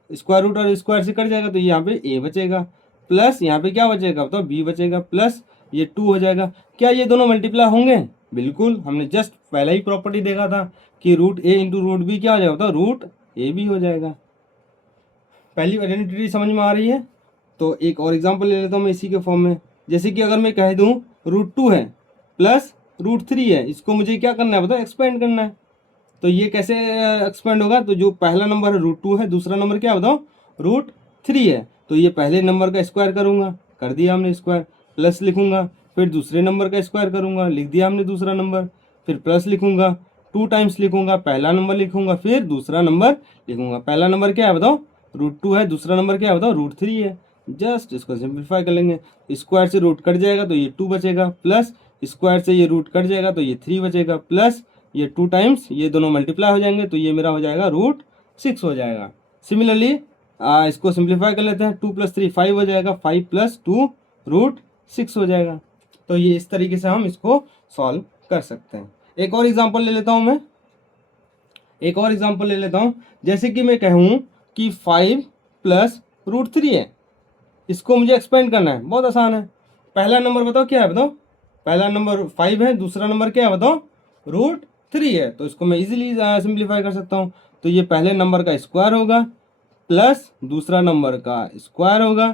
स्क्वायर रूट और स्क्वायर से कट जाएगा, तो यहाँ पे ए बचेगा, प्लस यहाँ पे क्या बचेगा बताओ? बी बचेगा, प्लस ये 2 हो जाएगा। क्या ये दोनों मल्टीप्लाई होंगे? बिल्कुल, हमने जस्ट पहला ही प्रॉपर्टी देखा था कि रूट ए इंटू रूट बी क्या हो जाएगा बताओ? रूट ए बी हो जाएगा। पहली आइडेंटिटी समझ में आ रही है? तो एक और एग्जांपल ले लेता हूँ मैं इसी के फॉर्म में। जैसे कि अगर मैं कह दूँ रूट 2 है प्लस रूट 3 है, इसको मुझे क्या करना है बताओ? एक्सपेंड करना है। तो ये कैसे एक्सपेंड होगा? तो जो पहला नंबर है रूट 2 है, दूसरा नंबर क्या बताओ? रूट 3 है, तो ये पहले नंबर का स्क्वायर करूँगा, कर दिया हमने स्क्वायर, प्लस लिखूंगा, फिर दूसरे नंबर का स्क्वायर करूँगा, लिख दिया हमने दूसरा नंबर, फिर प्लस लिखूंगा, 2 टाइम्स लिखूंगा, पहला नंबर लिखूंगा, फिर दूसरा नंबर लिखूंगा। पहला नंबर क्या है बताओ? रूट 2 है, दूसरा नंबर क्या है बताओ? रूट 3 है। जस्ट इसको सिंप्लीफाई कर लेंगे, स्क्वायर से रूट कट जाएगा तो ये 2 बचेगा, प्लस स्क्वायर से ये रूट कट जाएगा तो ये 3 बचेगा, प्लस ये 2 टाइम्स ये दोनों मल्टीप्लाई हो जाएंगे तो ये मेरा हो जाएगा रूट 6 हो जाएगा। सिमिलरली इसको सिंप्लीफाई कर लेते हैं, 2 + 3 5 हो जाएगा, 5 + 2 रूट 6 हो जाएगा। तो ये इस तरीके से हम इसको सॉल्व कर सकते हैं। एक और एग्जांपल ले लेता हूँ मैं, एक और एग्जांपल ले लेता हूँ। जैसे कि मैं कहूँ कि 5 + रूट 3 है, इसको मुझे एक्सपेंड करना है, बहुत आसान है। पहला नंबर बताओ क्या है बताओ? पहला नंबर 5 है, दूसरा नंबर क्या है बताओ? रूट 3 है, तो इसको मैं इजीली सिंप्लीफाई कर सकता हूँ। तो ये पहले नंबर का स्क्वायर होगा, प्लस दूसरा नंबर का स्क्वायर होगा,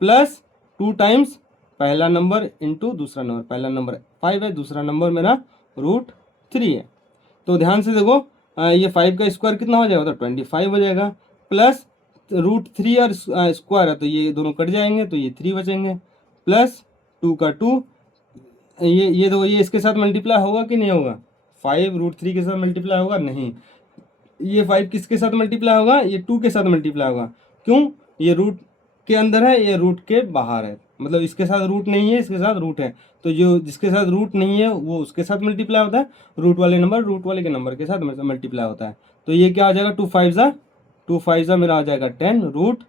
प्लस 2 टाइम्स पहला नंबर इंटू दूसरा नंबर। पहला नंबर 5 है, दूसरा नंबर मेरा रूट 3 है। तो ध्यान से देखो, ये 5 का स्क्वायर कितना हो जाएगा? तो 25 हो जाएगा, प्लस रूट 3 और स्क्वायर है तो ये दोनों कट जाएंगे तो ये 3 बचेंगे, प्लस 2 का 2, ये दो, ये इसके साथ मल्टीप्लाई होगा कि नहीं होगा? 5 रूट 3 के साथ मल्टीप्लाई होगा? नहीं। ये 5 किसके साथ मल्टीप्लाई होगा? ये 2 के साथ मल्टीप्लाई होगा। क्यों? ये रूट के अंदर है, ये रूट के बाहर है, मतलब इसके साथ रूट नहीं है, इसके साथ रूट है, तो जो जिसके साथ रूट नहीं है वो उसके साथ मल्टीप्लाई होता है, रूट वाले नंबर रूट वाले के नंबर के साथ मल्टीप्लाई होता है। तो ये क्या हो जाएगा? 2 5 ज़ा मेरा आ जाएगा 10 रूट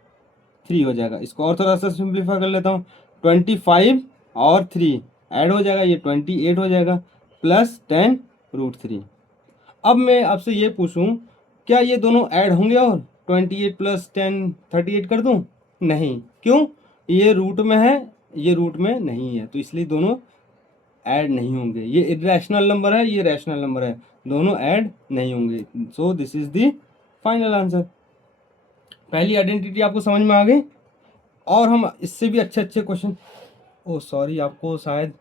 3 हो जाएगा। इसको और थोड़ा सा सिंप्लीफाई कर लेता हूँ, 25 और 3 ऐड हो जाएगा, ये 28 हो जाएगा, प्लस 10 रूट 3। अब मैं आपसे ये पूछूं, क्या ये दोनों ऐड होंगे? और 28 + 10 38 कर दूं? नहीं। क्यों? ये रूट में है, ये रूट में नहीं है, तो इसलिए दोनों ऐड नहीं होंगे। ये इरेशनल नंबर है, ये रैशनल नंबर है, दोनों ऐड नहीं होंगे। सो this is the final answer. पहली आइडेंटिटी आपको समझ में आ गई, और हम इससे भी अच्छे अच्छे क्वेश्चन, ओ सॉरी आपको शायद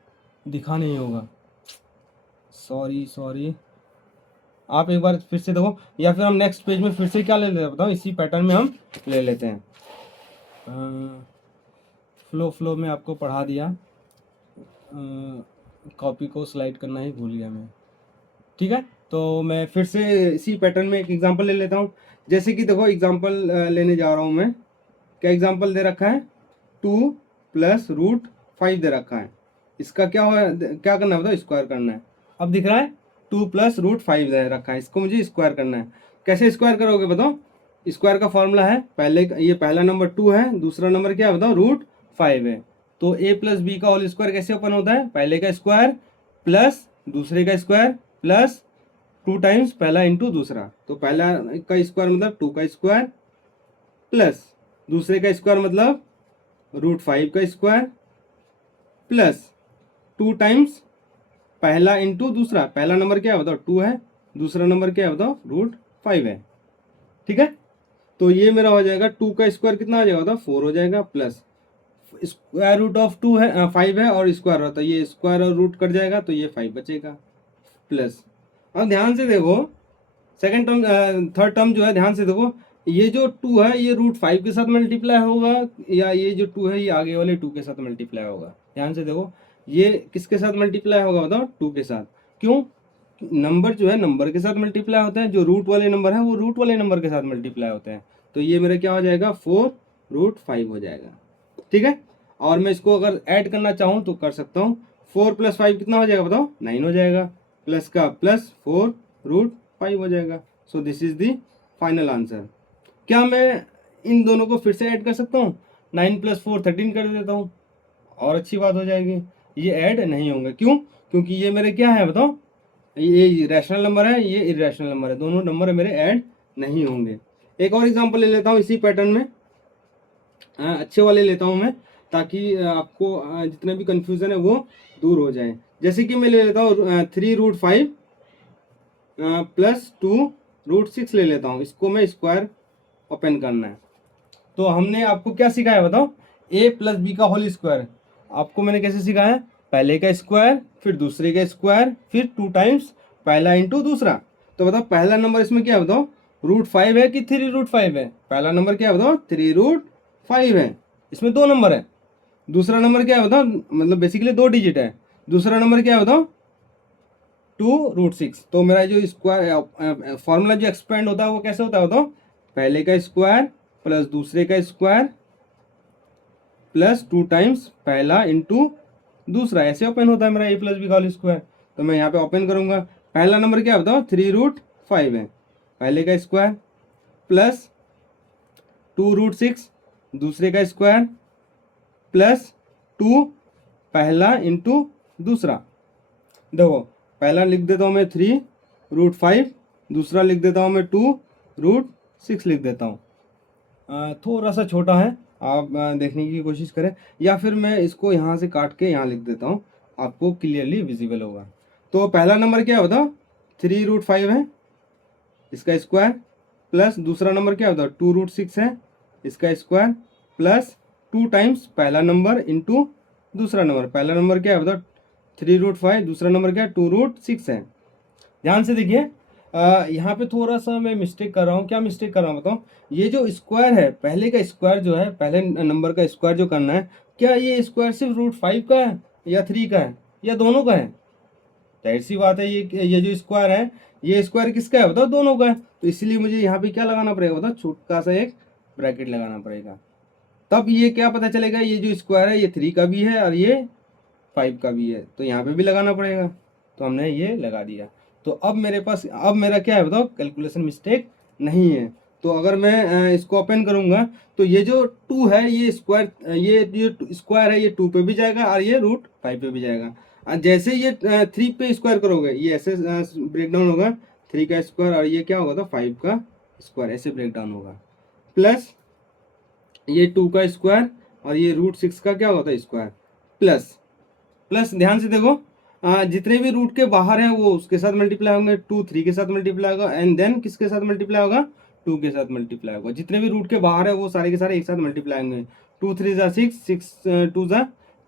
दिखा नहीं होगा, सॉरी आप एक बार फिर से देखो, या फिर हम नेक्स्ट पेज में फिर से क्या ले लेते हैं बताओ? इसी पैटर्न में हम ले लेते हैं। फ्लो में आपको पढ़ा दिया, कॉपी को स्लाइड करना ही भूल गया मैं। ठीक है, तो मैं फिर से इसी पैटर्न में एक एग्जांपल ले लेता हूँ। जैसे कि देखो, एग्जांपल लेने जा रहा हूँ मैं। क्या एग्जांपल दे रखा है? 2 + रूट 5 दे रखा है। इसका क्या करना है बताओ? स्क्वायर करना है। अब दिख रहा है 2 + रूट 5 दे रखा है, इसको मुझे स्क्वायर करना है। कैसे स्क्वायर करोगे बताओ? स्क्वायर का फॉर्मूला है, ये पहला नंबर 2 है, दूसरा नंबर क्या है बताओ? रूट 5 है। तो a + b का होल स्क्वायर कैसे ओपन होता है? पहले का स्क्वायर प्लस दूसरे का स्क्वायर प्लस 2 टाइम्स पहला इंटू दूसरा। तो पहला का स्क्वायर मतलब 2 का स्क्वायर, प्लस दूसरे का स्क्वायर मतलब रूट 5 का स्क्वायर, प्लस 2 टाइम्स पहला इंटू दूसरा। पहला नंबर क्या है बताओ? 2 है, दूसरा नंबर क्या है बताओ? रूट 5 है। ठीक है, तो ये मेरा हो जाएगा 2 का स्क्वायर कितना आ जाएगा बताओ? 4 हो जाएगा, प्लस स्क्वायर रूट ऑफ 2 है 5 है और स्क्वायर होता है, ये स्क्वायर और रूट कट जाएगा तो ये 5 बचेगा, प्लस। अब ध्यान से देखो, सेकंड टर्म थर्ड टर्म जो है, ध्यान से देखो, ये जो 2 है ये √5 के साथ मल्टीप्लाई होगा, या ये जो 2 है ये आगे वाले 2 के साथ मल्टीप्लाई होगा। ध्यान से देखो, ये किसके साथ मल्टीप्लाई होगा बताओ? 2 के साथ। क्यों? नंबर जो है नंबर के साथ मल्टीप्लाई होते हैं, जो रूट वाले नंबर है वो रूट वाले नंबर के साथ मल्टीप्लाई होते हैं। तो ये मेरा क्या हो जाएगा? 4√5 हो जाएगा। ठीक है, और मैं इसको अगर ऐड करना चाहूँ तो कर सकता हूँ। 4 + 5 कितना हो जाएगा बताओ? 9 हो जाएगा। प्लस का प्लस 4√5 हो जाएगा। So this is the final answer. क्या मैं इन दोनों को फिर से ऐड कर सकता हूँ? 9 + 4 13 कर देता हूँ, और अच्छी बात हो जाएगी। ये ऐड नहीं होंगे, क्यों? क्योंकि ये मेरे क्या है बताओ? ये रैशनल नंबर है, ये इरेशनल नंबर है, दोनों नंबर मेरे ऐड नहीं होंगे। एक और एग्जांपल ले लेता हूँ इसी पैटर्न में, अच्छे वाले लेता हूँ मैं, ताकि आपको जितना भी कंफ्यूजन है वो दूर हो जाए। जैसे कि मैं ले लेता हूँ 3√5 + 2√6 ले लेता हूँ। इसको मैं स्क्वायर ओपन करना है। तो हमने आपको क्या सिखाया बताओ? a + b का होल स्क्वायर। आपको मैंने कैसे सिखाया? पहले का स्क्वायर, फिर दूसरे का स्क्वायर, फिर 2 टाइम्स पहला इंटू दूसरा। तो बताओ पहला नंबर इसमें क्या है बताओ? √5 है कि 3√5 है? पहला नंबर क्या है बताओ? 3√5 है। इसमें 2 नंबर है। दूसरा नंबर क्या है बताओ? मतलब बेसिकली 2 डिजिट है। दूसरा नंबर क्या है बताओ? 2√6। तो मेरा जो स्क्वायर फॉर्मूला जो एक्सपेंड होता है वो कैसे होता है बताओ? पहले का स्क्वायर प्लस दूसरे का स्क्वायर प्लस 2 टाइम्स पहला इंटू दूसरा, ऐसे ओपन होता है मेरा a + b का होल स्क्वायर। तो मैं यहाँ पे ओपन करूंगा। पहला नंबर क्या बताओ? 3√5 है, पहले का स्क्वायर, प्लस 2√6 दूसरे का स्क्वायर, प्लस 2 पहला इंटू दूसरा। देखो पहला लिख देता हूँ मैं 3√5, दूसरा लिख देता हूँ मैं 2√6 लिख देता हूँ। थोड़ा सा छोटा है, आप देखने की कोशिश करें, या फिर मैं इसको यहाँ से काट के यहाँ लिख देता हूँ, आपको क्लियरली विजिबल होगा। तो पहला नंबर क्या होता? 3√5 है, इसका स्क्वायर, प्लस दूसरा नंबर क्या होता? 2√6 है, इसका स्क्वायर, प्लस 2 टाइम्स पहला नंबर इंटू दूसरा नंबर। पहला नंबर क्या है बताओ? 3√5, दूसरा नंबर क्या है? 2√6 है। ध्यान से देखिए, यहाँ पे थोड़ा सा मैं मिस्टेक कर रहा हूँ। क्या मिस्टेक कर रहा हूँ बताओ? ये जो स्क्वायर है, पहले का स्क्वायर जो है, पहले नंबर का स्क्वायर जो करना है, क्या ये स्क्वायर सिर्फ √5 का है या 3 का है या दोनों का है? जाहिर सी बात है, ये जो स्क्वायर है, ये स्क्वायर किसका है बताओ? दोनों का है। तो इसलिए मुझे यहाँ पे क्या लगाना पड़ेगा बताओ? छोटा सा एक ब्रैकेट लगाना पड़ेगा। तब ये क्या पता चलेगा? ये जो स्क्वायर है ये 3 का भी है और ये 5 का भी है, तो यहाँ पे भी लगाना पड़ेगा। तो हमने ये लगा दिया। तो अब मेरे पास, अब मेरा क्या है बताओ? कैलकुलेशन मिस्टेक नहीं है। तो अगर मैं इसको ओपन करूंगा तो ये जो 2 है ये स्क्वायर, ये जो स्क्वायर है ये 2 पे भी जाएगा और ये √5 पे भी जाएगा। जैसे ये 3 पे स्क्वायर करोगे ये ऐसे ब्रेक डाउन होगा, 3 का स्क्वायर, और ये क्या होगा तो 5 का स्क्वायर, ऐसे ब्रेक डाउन होगा। प्लस ये 2 का स्क्वायर और ये √6 का क्या होता है? Square, plus plus. ध्यान से देखो, जितने भी रूट के बाहर है वो उसके साथ मल्टीप्लाई होंगे। 2 3 के साथ मल्टीप्लाई होगा, एंड देन किसके साथ मल्टीप्लाई होगा? 2 के साथ मल्टीप्लाई होगा। जितने भी रूट के बाहर है वो सारे के सारे एक साथ मल्टीप्लाई होंगे। 2 3 ज़ा 6, 6 2 ज़ा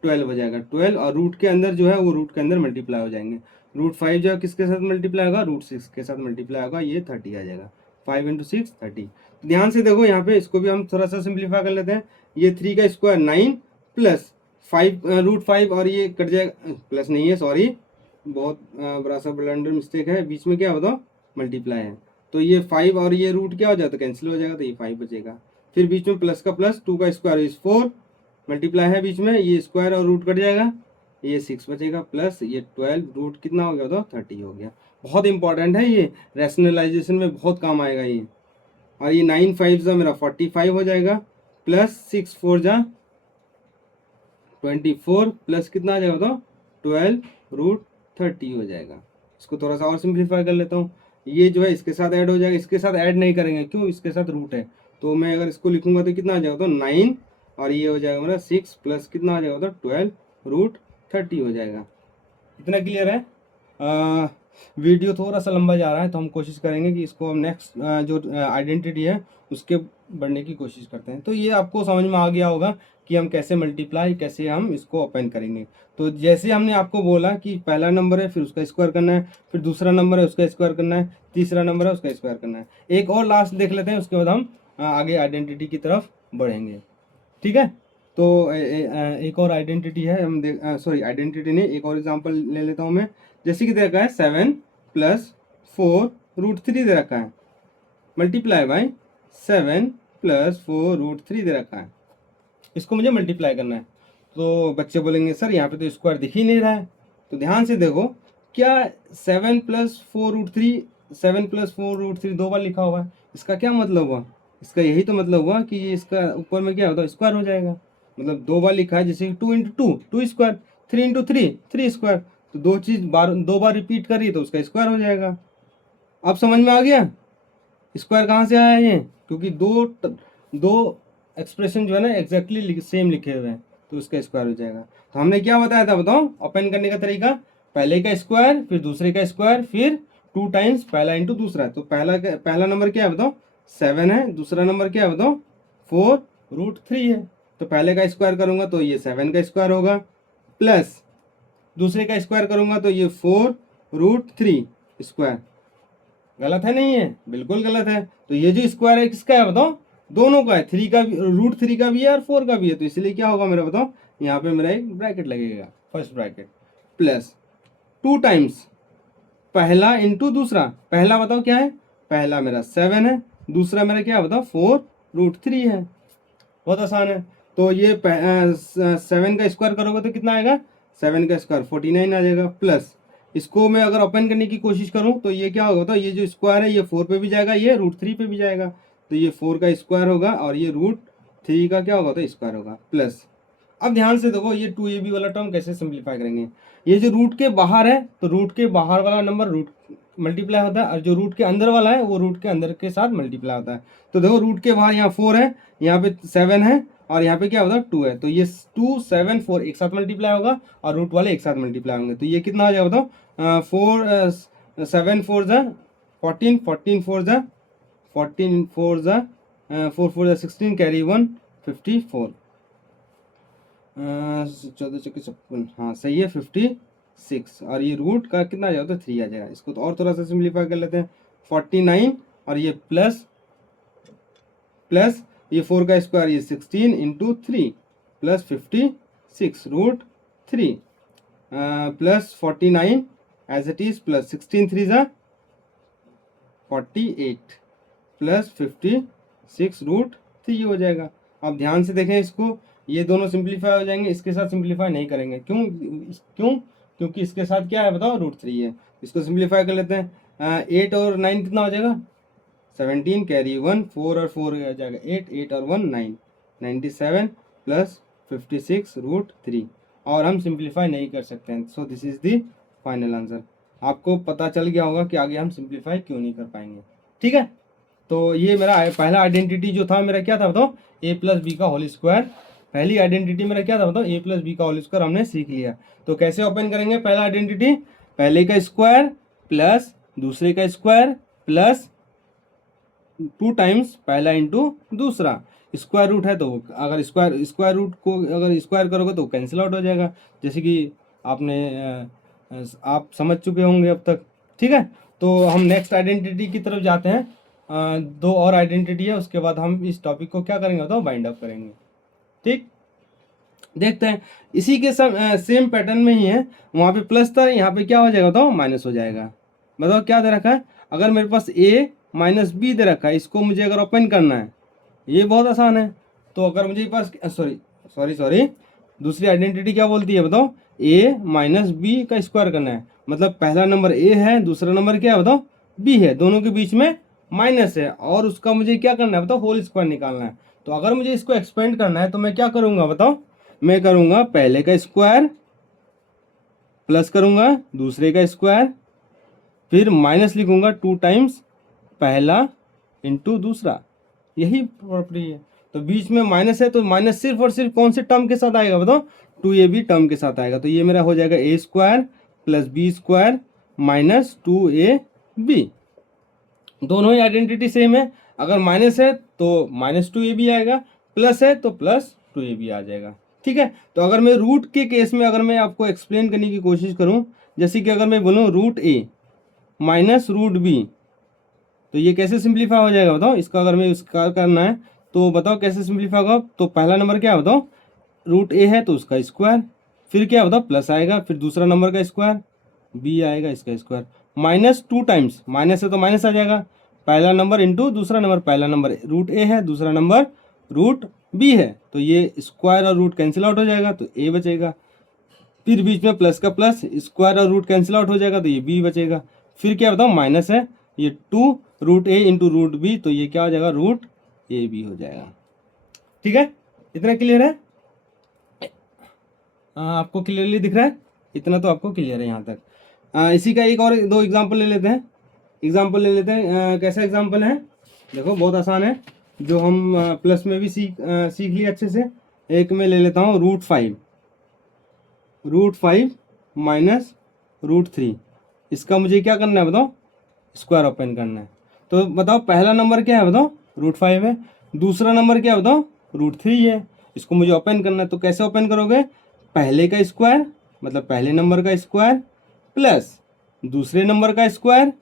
12 हो जाएगा 12, और रूट के अंदर जो है वो रूट के अंदर मल्टीप्लाई हो जाएंगे। √5 जो है किसके साथ मल्टीप्लाई होगा? √6 के साथ मल्टीप्लाई होगा, ये 30 आ जाएगा। 5 × 6 30। ध्यान से देखो यहाँ पे, इसको भी हम थोड़ा सा सिंप्लीफाई कर लेते हैं। ये 3 का स्क्वायर 9 प्लस 5 √5, और ये कट जाएगा, प्लस नहीं है सॉरी, बहुत बड़ा सा ब्लंडर मिस्टेक है। बीच में क्या बताओ? मल्टीप्लाई है। तो ये 5 और ये रूट क्या हो जाता है? कैंसिल हो जाएगा, तो ये 5 बचेगा। फिर बीच में प्लस का प्लस, 2 का स्क्वायर इज 4, मल्टीप्लाई है बीच में, ये स्क्वायर और रूट कट जाएगा, ये 6 बचेगा, प्लस ये 12, रूट कितना हो गया तो 30 हो गया। बहुत इंपॉर्टेंट है ये, रैशनलाइजेशन में बहुत काम आएगा ये। और ये 9 5 ज़ा मेरा 45 हो जाएगा, प्लस 6 4 ज़ा 24, प्लस कितना आ जाएगा तो 12√30 हो जाएगा। इसको थोड़ा सा और सिंप्लीफाई कर लेता हूँ। ये जो है इसके साथ ऐड हो जाएगा, इसके साथ ऐड नहीं करेंगे, क्यों? इसके साथ रूट है। तो मैं अगर इसको लिखूंगा तो कितना आ जाएगा तो 9, और ये हो जाएगा मेरा 6, प्लस कितना आ जाएगा तो 12√30 हो जाएगा। इतना क्लियर है? वीडियो थोड़ा सा लंबा जा रहा है, तो हम कोशिश करेंगे कि इसको हम नेक्स्ट जो आइडेंटिटी है उसके बढ़ने की कोशिश करते हैं। तो ये आपको समझ में आ गया होगा कि हम कैसे मल्टीप्लाई, कैसे हम इसको ओपन करेंगे। तो जैसे हमने आपको बोला कि पहला नंबर है फिर उसका स्क्वायर करना है, फिर दूसरा नंबर है उसका स्क्वायर करना है, तीसरा नंबर है उसका स्क्वायर करना है। एक और लास्ट देख लेते हैं, उसके बाद हम आगे आइडेंटिटी की तरफ बढ़ेंगे। ठीक है, तो एक और आइडेंटिटी है, हम सॉरी आइडेंटिटी नहीं, एक और एग्जांपल ले लेता हूँ मैं। जैसे कि दे रखा है 7 + 4√3 दे रखा है, मल्टीप्लाई बाय 7 + 4√3 दे रखा है, इसको मुझे मल्टीप्लाई करना है। तो बच्चे बोलेंगे सर यहाँ पे तो स्क्वायर दिख ही नहीं रहा है। तो ध्यान से देखो, क्या 7 + 4√3, 7 + 4√3 दो बार लिखा हुआ है, इसका क्या मतलब हुआ? इसका यही तो मतलब हुआ कि ये इसका ऊपर में क्या होता है, स्क्वायर हो जाएगा। मतलब दो बार लिखा है, जैसे 2 × 2 2 स्क्वायर, 3 × 3 3 स्क्वायर, तो दो चीज दो बार रिपीट करी तो उसका स्क्वायर हो जाएगा। अब समझ में आ गया स्क्वायर कहाँ से आया ये? क्योंकि दो एक्सप्रेशन जो है ना एग्जैक्टली सेम लिखे हुए हैं, तो उसका स्क्वायर हो जाएगा। तो हमने क्या बताया था बताओ ओपन करने का तरीका? पहले का स्क्वायर, फिर दूसरे का स्क्वायर, फिर 2 टाइम्स पहला इंटू दूसरा। तो पहला नंबर क्या है बताओ? 7 है। दूसरा नंबर क्या है बताओ? 4√3 है। तो पहले का स्क्वायर करूंगा तो ये 7 का स्क्वायर होगा, प्लस दूसरे का स्क्वायर करूंगा तो ये 4√3 स्क्वायर। गलत है नहीं है? बिल्कुल गलत है। तो ये जो स्क्वायर है किसका है बताओ? दोनों का है, 3 का भी, √3 का भी है और 4 का भी है। तो इसलिए क्या होगा मेरा बताओ? यहाँ पे मेरा एक ब्रैकेट लगेगा, फर्स्ट ब्रैकेट, प्लस 2 टाइम्स पहला इंटू दूसरा। पहला बताओ क्या है? पहला मेरा 7 है, दूसरा मेरा क्या है बताओ? 4√3 है। बहुत आसान है। तो ये 7 का स्क्वायर करोगे तो कितना आएगा? 7 का स्क्वायर 49 आ जाएगा, प्लस इसको मैं अगर ओपन करने की कोशिश करूं तो ये क्या होगा? तो ये जो स्क्वायर है ये 4 पे भी जाएगा, ये √3 पे भी जाएगा, तो ये 4 का स्क्वायर होगा और ये √3 का क्या होगा? तो स्क्वायर होगा, प्लस अब ध्यान से देखो ये 2ab वाला टर्म कैसे सिंप्लीफाई करेंगे। ये जो रूट के बाहर है तो रूट के बाहर वाला नंबर रूट मल्टीप्लाई होता है, और जो रूट के अंदर वाला है वो रूट के अंदर के साथ मल्टीप्लाई होता है। तो देखो रूट के बाहर यहाँ 4 है, यहाँ पे 7 है, और यहाँ पे क्या होता है 2 है। तो ये 2 7 4 एक साथ मल्टीप्लाई होगा और रूट वाले एक साथ मल्टीप्लाई होंगे। तो ये कितना हो जाएगा बताओ? 7 4 ज़ा 14, 14 4 ज़ा 14 4 ज़ा 4 4 ज़ा 16, कैरी 1 54, 14 चौके 56, हाँ सही है 56। और ये रूट का कितना आ जाएगा? तो 3 आ जाएगा। इसको तो और थोड़ा सा सिंप्लीफाई कर लेते हैं, 49 और ये प्लस ये 4 का स्क्वायर, ये 16 × 3 plus 56 √3 plus 49 as it is, plus 16 3 ज़ा 48 प्लस 56 √3 हो जाएगा। अब ध्यान से देखें इसको, ये दोनों सिंप्लीफाई हो जाएंगे, इसके साथ सिंप्लीफाई नहीं करेंगे। क्योंकि इसके साथ क्या है बताओ? √3 है। इसको सिंप्लीफाई कर लेते हैं। 8 और 9 कितना हो जाएगा? 17, कैरी 1 4 और 4 हो जाएगा 8, 8 और 1 9, 97 प्लस 56 √3। और हम सिंप्लीफाई नहीं कर सकते हैं, सो this is the final answer. आपको पता चल गया होगा कि आगे हम सिंप्लीफाई क्यों नहीं कर पाएंगे। ठीक है, तो ये मेरा पहला आइडेंटिटी जो था मेरा क्या था बताओ? a+b का होल स्क्वायर। पहली आइडेंटिटी मेरा क्या था बताओ? a+b का होल स्क्वायर हमने सीख लिया। तो कैसे ओपन करेंगे पहला आइडेंटिटी? पहले का स्क्वायर प्लस दूसरे का स्क्वायर प्लस 2 टाइम्स पहला इंटू दूसरा। स्क्वायर रूट है तो अगर स्क्वायर रूट को अगर स्क्वायर करोगे तो कैंसिल आउट हो जाएगा, जैसे कि आप समझ चुके होंगे अब तक। ठीक है, तो हम नेक्स्ट आइडेंटिटी की तरफ जाते हैं। दो और आइडेंटिटी है, उसके बाद हम इस टॉपिक को क्या करेंगे तो बाइंड अप करेंगे। ठीक, देखते हैं। इसी के सेम पैटर्न में ही है, वहाँ पे प्लस था, यहाँ पे क्या हो जाएगा बताओ? माइनस हो जाएगा। बताओ क्या दे रखा है? अगर मेरे पास a - b दे रखा है, इसको मुझे अगर ओपन करना है, ये बहुत आसान है। तो अगर मुझे पास सॉरी दूसरी आइडेंटिटी क्या बोलती है बताओ? a - b का स्क्वायर करना है। मतलब पहला नंबर a है, दूसरा नंबर क्या है बताओ? b है, दोनों के बीच में माइनस है, और उसका मुझे क्या करना है बताओ? होल स्क्वायर निकालना है। तो अगर मुझे इसको एक्सपेंड करना है तो मैं क्या करूँगा बताओ? मैं करूँगा पहले का स्क्वायर प्लस करूँगा दूसरे का स्क्वायर, फिर माइनस लिखूँगा 2 टाइम्स पहला इंटू दूसरा। यही प्रॉपर्टी है। तो बीच में माइनस है, तो माइनस सिर्फ और सिर्फ कौन से टर्म के साथ आएगा बताओ? 2ab टर्म के साथ आएगा। तो ये मेरा हो जाएगा a² + b² - 2ab। दोनों ही आइडेंटिटी सेम है। अगर माइनस है तो -2ab आएगा, प्लस है तो +2ab आ जाएगा। ठीक है, तो अगर मैं रूट के केस में अगर मैं आपको एक्सप्लेन करने की कोशिश करूं, जैसे कि अगर मैं बोलूं √a - √b तो ये कैसे सिंप्लीफाई हो जाएगा बताओ, इसका अगर मैं इसका करना है तो बताओ कैसे सिंप्लीफाई होगा। तो पहला नंबर क्या है बताओ, रूट ए है तो उसका स्क्वायर, फिर क्या बताओ प्लस आएगा, फिर दूसरा नंबर का स्क्वायर, बी आएगा इसका स्क्वायर, माइनस 2 टाइम्स, माइनस है तो माइनस आ जाएगा, पहला नंबर इंटू दूसरा नंबर, पहला नंबर रूट ए है, दूसरा नंबर रूट बी है, तो ये स्क्वायर और रूट कैंसिल आउट हो जाएगा तो ए बचेगा, फिर बीच में प्लस का प्लस, स्क्वायर और रूट कैंसिल आउट हो जाएगा तो ये बी बचेगा, फिर क्या बताओ माइनस है, ये 2 रूट ए इंटू रूट बी, तो ये क्या हो जाएगा रूट ए बी हो जाएगा। ठीक है, इतना क्लियर है? आपको क्लियरली दिख रहा है? इतना तो आपको क्लियर है यहाँ तक। इसी का एक और दो एग्जाम्पल ले लेते हैं। कैसा एग्जाम्पल है, देखो बहुत आसान है, जो हम प्लस में भी सीख लिए अच्छे से। एक में ले लेता हूँ रूट फाइव माइनस रूट 3, इसका मुझे क्या करना है बताओ, स्क्वायर ओपन करना है। तो बताओ पहला नंबर क्या है बताओ, रूट 5 है, दूसरा नंबर क्या है बताओ, रूट 3 है, इसको मुझे ओपन करना है। तो कैसे ओपन करोगे, पहले का स्क्वायर मतलब पहले नंबर का स्क्वायर प्लस दूसरे नंबर का स्क्वायर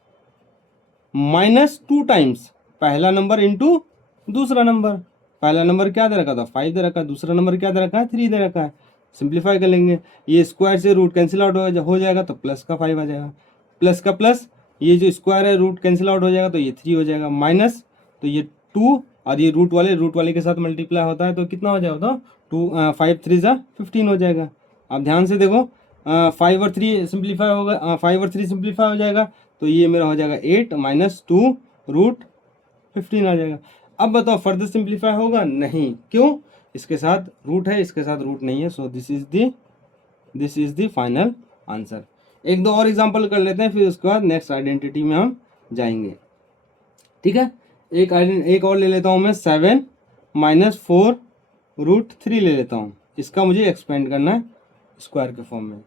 माइनस 2 टाइम्स पहला नंबर इंटू दूसरा नंबर। पहला नंबर क्या दे रखा था 5 दे रखा है, दूसरा नंबर क्या दे रखा है 3 दे रखा है। सिंप्लीफाई कर लेंगे, ये स्क्वायर से रूट कैंसिल आउट हो जाएगा तो प्लस का 5 आ जाएगा, प्लस का प्लस, ये जो स्क्वायर है रूट कैंसिल आउट हो जाएगा तो ये 3 हो जाएगा, माइनस तो ये 2 और ये रूट वाले के साथ मल्टीप्लाई होता है तो कितना हो जाएगा तो 5 3 जा 15 हो जाएगा। अब ध्यान से देखो 5 और 3 सिंप्लीफाई होगा, 5 और 3 सिंप्लीफाई हो जाएगा तो ये मेरा हो जाएगा 8 माइनस 2 रूट 15 आ जाएगा। अब बताओ फर्दर सिंप्लीफाई होगा नहीं, क्यों, इसके साथ रूट है इसके साथ रूट नहीं है, so this is the final answer. एक दो और एग्जांपल कर लेते हैं, फिर उसके बाद नेक्स्ट आइडेंटिटी में हम जाएंगे। ठीक है, एक और ले लेता हूँ मैं 7 माइनस 4 रूट 3 ले लेता हूँ, इसका मुझे एक्सपेंड करना है स्क्वायर के फॉर्म में।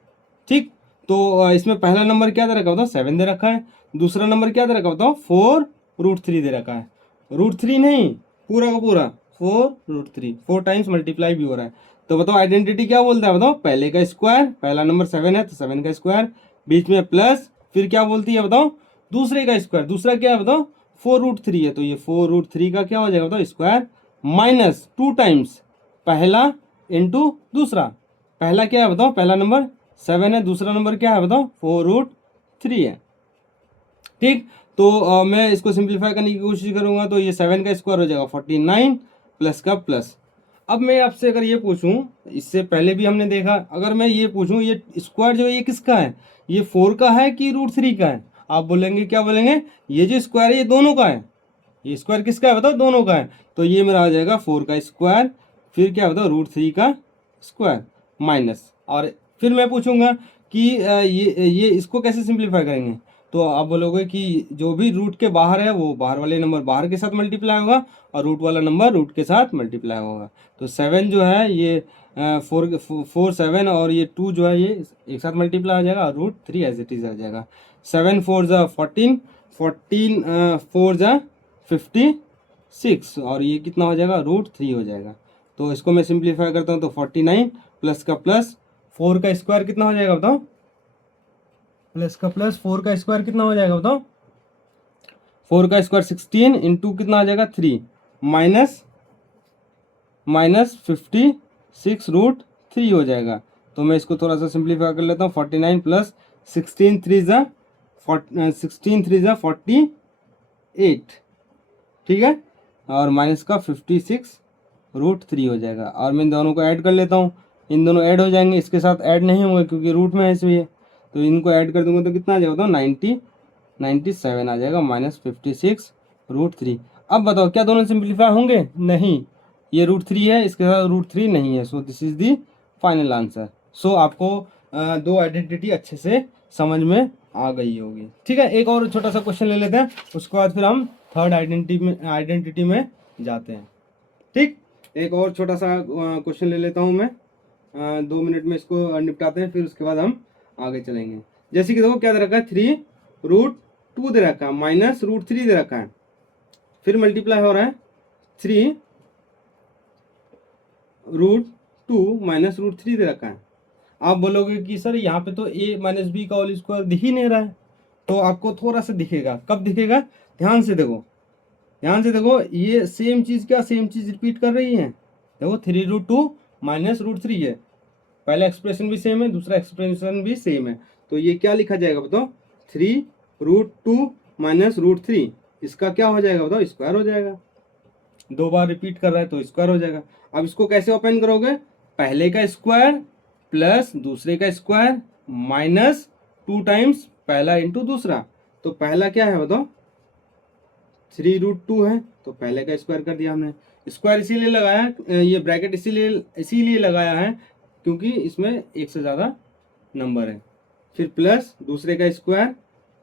ठीक, तो इसमें पहला नंबर क्या दे रखा बताओ 7 दे रखा है, दूसरा नंबर क्या दे रखा बताओ 4 रूट 3 दे रखा है, रूट 3 नहीं पूरा का पूरा 4 रूट 3, 4 टाइम्स मल्टीप्लाई भी हो रहा है। तो बताओ आइडेंटिटी क्या बोलता है बताओ, पहले का स्क्वायर, पहला नंबर 7 है तो 7 का स्क्वायर, बीच में प्लस, फिर क्या बोलती है बताओ दूसरे का स्क्वायर, दूसरा क्या है बताओ 4 रूट 3 है तो ये 4 रूट 3 का क्या हो जाएगा बताओ स्क्वायर, माइनस 2 टाइम्स पहला इंटू दूसरा, पहला क्या है बताओ, पहला नंबर 7 है, दूसरा नंबर क्या है बताओ 4 रूट 3 है। ठीक, तो मैं इसको सिंप्लीफाई करने की कोशिश करूंगा तो ये 7 का स्क्वायर हो जाएगा 49 प्लस का प्लस। अब मैं आपसे अगर ये पूछूं, इससे पहले भी हमने देखा, अगर मैं ये पूछूं ये स्क्वायर जो है ये किसका है, ये 4 का है कि रूट 3 का है, आप बोलेंगे क्या बोलेंगे, ये जो स्क्वायर है ये दोनों का है, ये स्क्वायर किसका है बताओ दोनों का है, तो ये मेरा आ जाएगा 4 का स्क्वायर, फिर क्या बताओ रूट 3 का स्क्वायर माइनस, और फिर मैं पूछूंगा कि ये इसको कैसे सिंप्लीफाई करेंगे, तो आप बोलोगे कि जो भी रूट के बाहर है वो बाहर वाले नंबर बाहर के साथ मल्टीप्लाई होगा और रूट वाला नंबर रूट के साथ मल्टीप्लाई होगा। तो 7 जो है ये 4 7 और ये 2 जो है ये एक साथ मल्टीप्लाई हो जाएगा और रूट 3 एज इट इज आ जाएगा। 7 4 जा 14, 14 4 जा 56 और ये कितना हो जाएगा रूट 3 हो जाएगा। तो इसको मैं सिंप्लीफाई करता हूँ तो 49 प्लस का प्लस 4 का स्क्वायर कितना हो जाएगा बताओ, प्लस का प्लस 4 का स्क्वायर कितना हो जाएगा बताओ, 4 का स्क्वायर 16 इंटू कितना आ जाएगा 3 माइनस 56 रूट 3 हो जाएगा। तो मैं इसको थोड़ा सा सिंप्लीफाई कर लेता हूँ, 49 प्लस 16 3 जा 48, ठीक है, और माइनस का 56 रूट 3 हो जाएगा। और मैं इन दोनों को ऐड कर लेता हूँ, इन दोनों ऐड हो जाएंगे, इसके साथ ऐड नहीं होंगे क्योंकि रूट में है इसलिए, तो इनको ऐड कर दूंगा तो कितना आ जाएगा बताओ 97 आ जाएगा माइनस 56 रूट 3। अब बताओ क्या दोनों सिंप्लीफाई होंगे, नहीं, ये रूट 3 है इसके साथ रूट 3 नहीं है, so this is the final answer. So आपको दो आइडेंटिटी अच्छे से समझ में आ गई होगी। ठीक है, एक और छोटा सा क्वेश्चन ले लेते हैं, उसके बाद फिर हम थर्ड आइडेंटिटी में जाते हैं। ठीक, एक और छोटा सा क्वेश्चन ले लेता हूँ मैं, 2 मिनट में इसको निपटाते हैं, फिर उसके बाद हम आगे चलेंगे। जैसे कि देखो क्या दे रखा है 3 रूट 2 दे रखा है माइनस रूट 3 दे रखा है, फिर मल्टीप्लाई हो रहा है 3 रूट 2 माइनस रूट 3 दे रखा है। आप बोलोगे कि सर यहाँ पे तो a माइनस बी का होल स्क्वायर दिख ही नहीं रहा है, तो आपको थोड़ा सा दिखेगा, कब दिखेगा, ध्यान से देखो, ध्यान से देखो, ये सेम चीज़ क्या सेम चीज़ रिपीट कर रही है। देखो 3√2 माइनस √3 है, पहला एक्सप्रेशन भी सेम है, दूसरा एक्सप्रेशन भी सेम है। तो ये क्या लिखा जाएगा बताओ, 3√2 माइनस √3, इसका क्या हो जाएगा बताओ, स्क्वायर हो जाएगा। दो बार रिपीट कर रहा है तो स्क्वायर हो जाएगा। अब इसको कैसे ओपन करोगे, पहले का स्क्वायर प्लस दूसरे का स्क्वायर माइनस 2 टाइम्स पहला इंटू दूसरा। तो पहला क्या है बताओ, 3√2 है, तो पहले का स्क्वायर कर दिया हमने। स्क्वायर इसीलिए लगाया, ये ब्रैकेट इसीलिए लगाया है क्योंकि इसमें एक से ज़्यादा नंबर है। फिर प्लस दूसरे का स्क्वायर,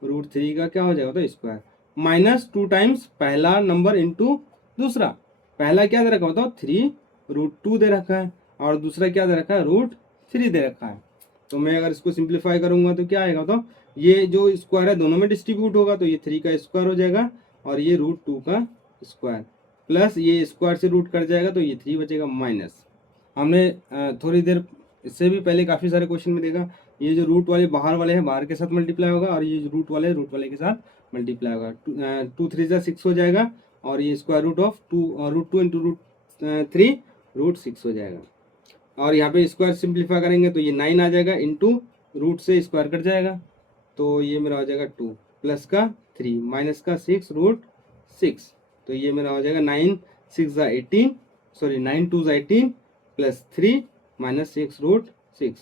√3 का क्या हो जाएगा तो स्क्वायर, माइनस 2 टाइम्स पहला नंबर इंटू दूसरा। पहला क्या दे रखा बताओ, 3√2 दे रखा है, और दूसरा क्या दे रखा है, √3 दे रखा है। तो मैं अगर इसको सिंप्लीफाई करूंगा तो क्या आएगा बताओ, ये जो स्क्वायर है दोनों में डिस्ट्रीब्यूट होगा, तो ये 3 का स्क्वायर हो जाएगा और ये √2 का स्क्वायर, प्लस ये स्क्वायर से रूट कट जाएगा तो ये 3 बचेगा माइनस। हमने थोड़ी देर इससे भी पहले काफ़ी सारे क्वेश्चन में देखा, ये जो रूट वाले बाहर वाले हैं बाहर के साथ मल्टीप्लाई होगा, और ये जो रूट वाले के साथ मल्टीप्लाई होगा। 2 3 जा 6 हो जाएगा, और ये स्क्वायर रूट ऑफ √2 इंटू √3 √6 हो जाएगा। और यहाँ पे स्क्वायर सिंप्लीफाई करेंगे तो ये 9 आ जाएगा, इंटू रूट से स्क्वायर कट जाएगा, तो ये मेरा हो जाएगा 2 प्लस का 3 माइनस का 6 √6। तो ये मेरा हो जाएगा 9 6 जा 18, सॉरी 9 2 जा 18 प्लस 3 माइनस 6 √6।